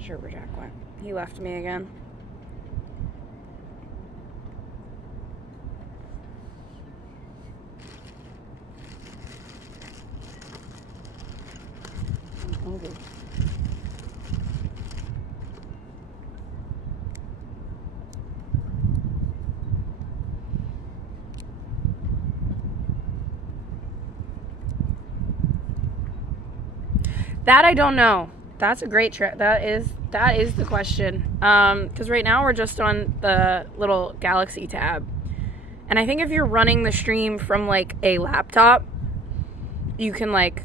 Not sure where Jack went. He left me again. I'm hungry. That I don't know. That's a great trick. That is the question. Because right now we're just on the little Galaxy tab. And I think if you're running the stream from like a laptop, you can like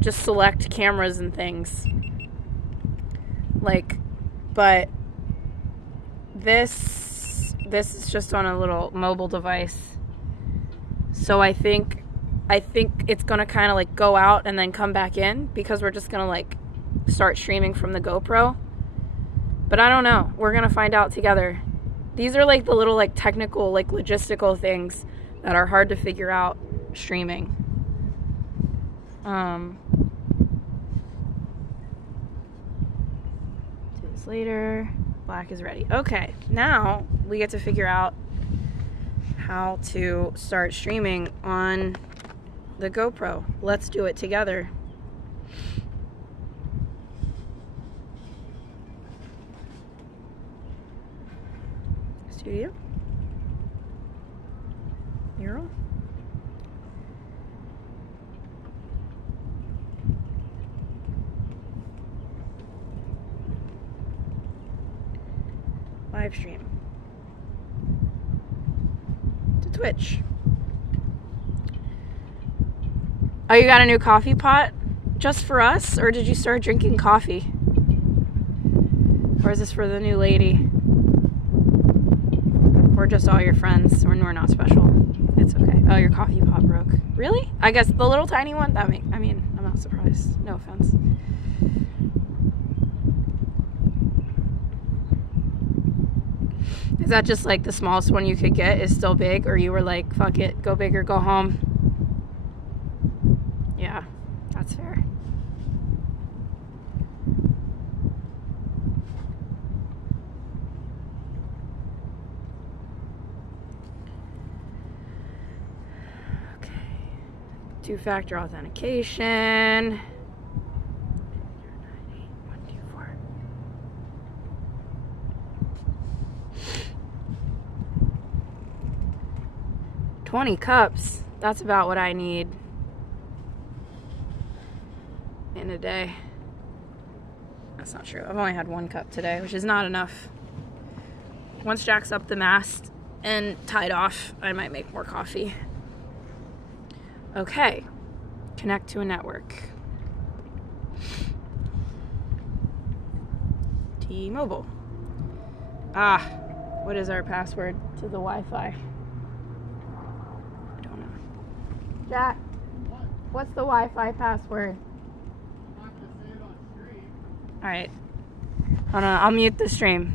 just select cameras and things. Like, but this is just on a little mobile device. So I think it's gonna kind of like go out and then come back in because we're just gonna like start streaming from the GoPro. But I don't know. We're gonna find out together. These are like the little like technical, like logistical things that are hard to figure out streaming. 2 days later, black is ready. Okay, now we get to figure out how to start streaming on the GoPro. Let's do it together. Studio. Mural. Live stream. To Twitch. Oh, you got a new coffee pot just for us? Or did you start drinking coffee? Or is this for the new lady? Or just all your friends when we're not special? It's okay. Oh, your coffee pot broke. Really? I guess the little tiny one? I'm not surprised. No offense. Is that just like the smallest one you could get is still big? Or you were like, fuck it, go big or go home? Yeah, that's fair. Okay. 2-factor authentication. 124. 20 cups. That's about what I need in a day. That's not true. I've only had 1 cup today, which is not enough. Once Jack's up the mast and tied off, I might make more coffee. Okay. Connect to a network. T-Mobile. What is our password to the Wi-Fi? I don't know. Jack, what's the Wi-Fi password? I'm not going to say it on stream. All right. Hold on, I'll mute the stream.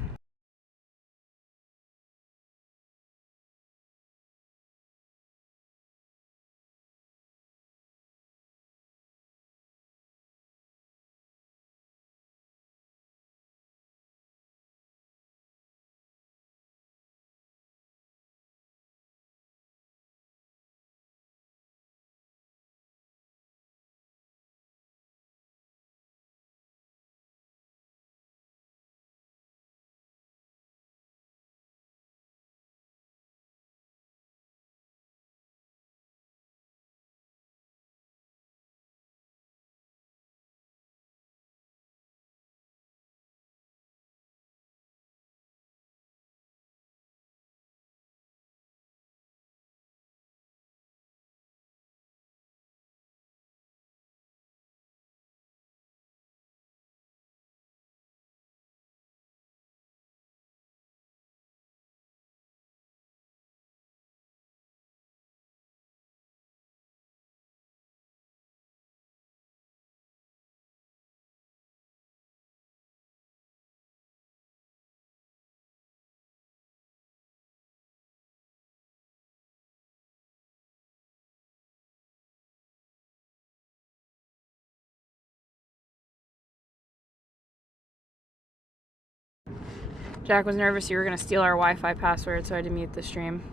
Jack was nervous you were going to steal our Wi-Fi password, so I had to mute the stream.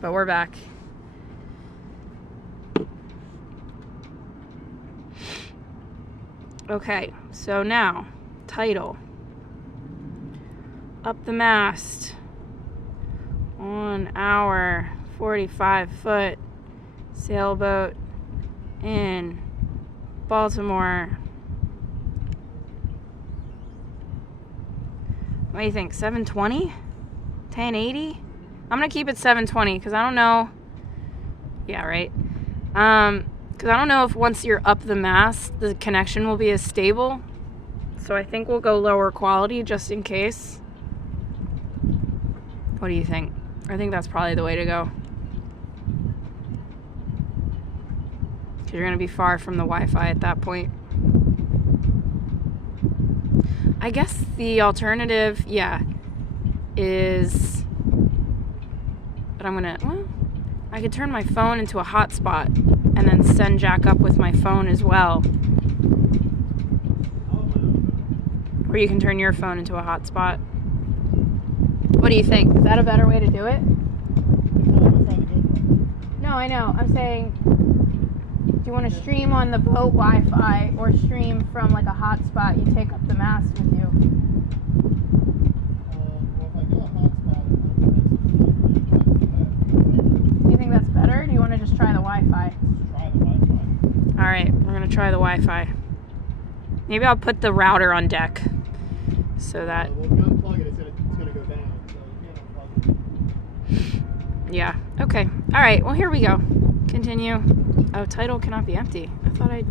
But we're back. Okay, so now, title. Up the mast on our 45-foot sailboat in Baltimore. What do you think, 720? 1080? I'm going to keep it 720 because I don't know. Yeah, right. Because I don't know if once you're up the mast, the connection will be as stable. So I think we'll go lower quality just in case. What do you think? I think that's probably the way to go. Because you're going to be far from the Wi-Fi at that point. I guess the alternative, yeah, is... But I'm going to... Well, I could turn my phone into a hotspot and then send Jack up with my phone as well. Or you can turn your phone into a hotspot. What do you think? Is that a better way to do it? No, I know. I'm saying, do you want to stream on the boat Wi-Fi or stream from like a hotspot you take up the mast with you? Well, if I do a hotspot, You think that's better? Or do you want to just try the Wi-Fi? try the Wi-Fi. Alright, we're going to try the Wi-Fi. Maybe I'll put the router on deck so that... Well, if you unplug it, it's gonna go down. So you can't unplug it. Yeah, okay. Alright, well here we go. Continue. Oh, title cannot be empty. I thought I'd...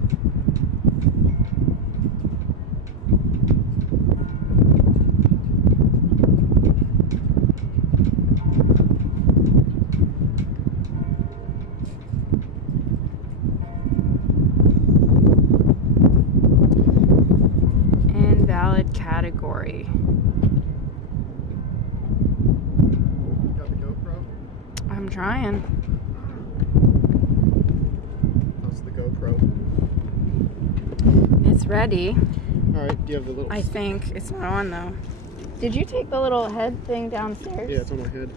Invalid category. Got the GoPro? I'm trying. That's the GoPro. It's ready. Alright, do you have the little... I think. It's not on though. Did you take the little head thing downstairs? Yeah, it's on my head.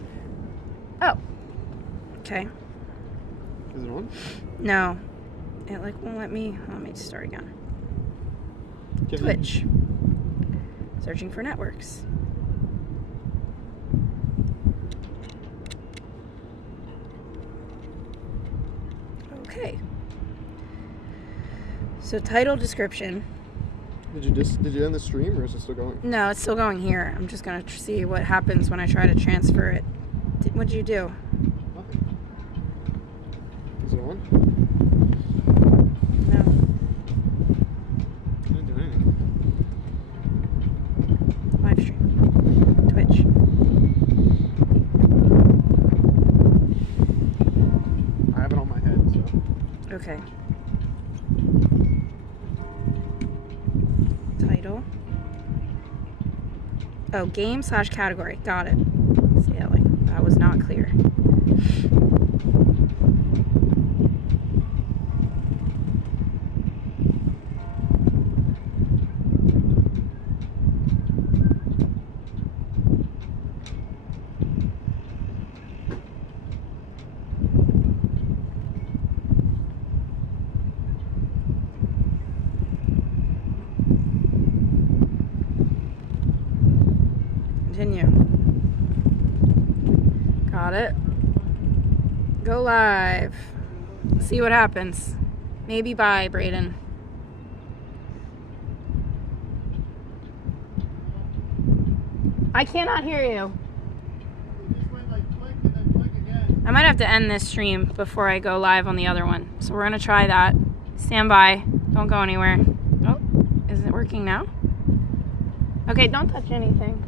Oh. Okay. Is it on? No. It like won't let me. Let me start again. Give Twitch. Searching for networks. Okay. So title, description. Did you end the stream or is it still going? No, it's still going here. I'm just gonna see what happens when I try to transfer it. What did you do? Nothing. Is it on? No. I didn't do anything. Live stream. Twitch. I have it on my head, so... Okay. Title. Oh, game/category. Got it. Sailing. That was not clear. Continue. Got it. Go live. See what happens. Maybe bye, Brayden. I cannot hear you. I might have to end this stream before I go live on the other one. So we're going to try that. Stand by. Don't go anywhere. Oh, is it working now? Okay, don't touch anything.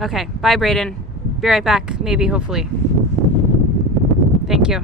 Okay, bye, Brayden. Be right back, maybe, hopefully. Thank you.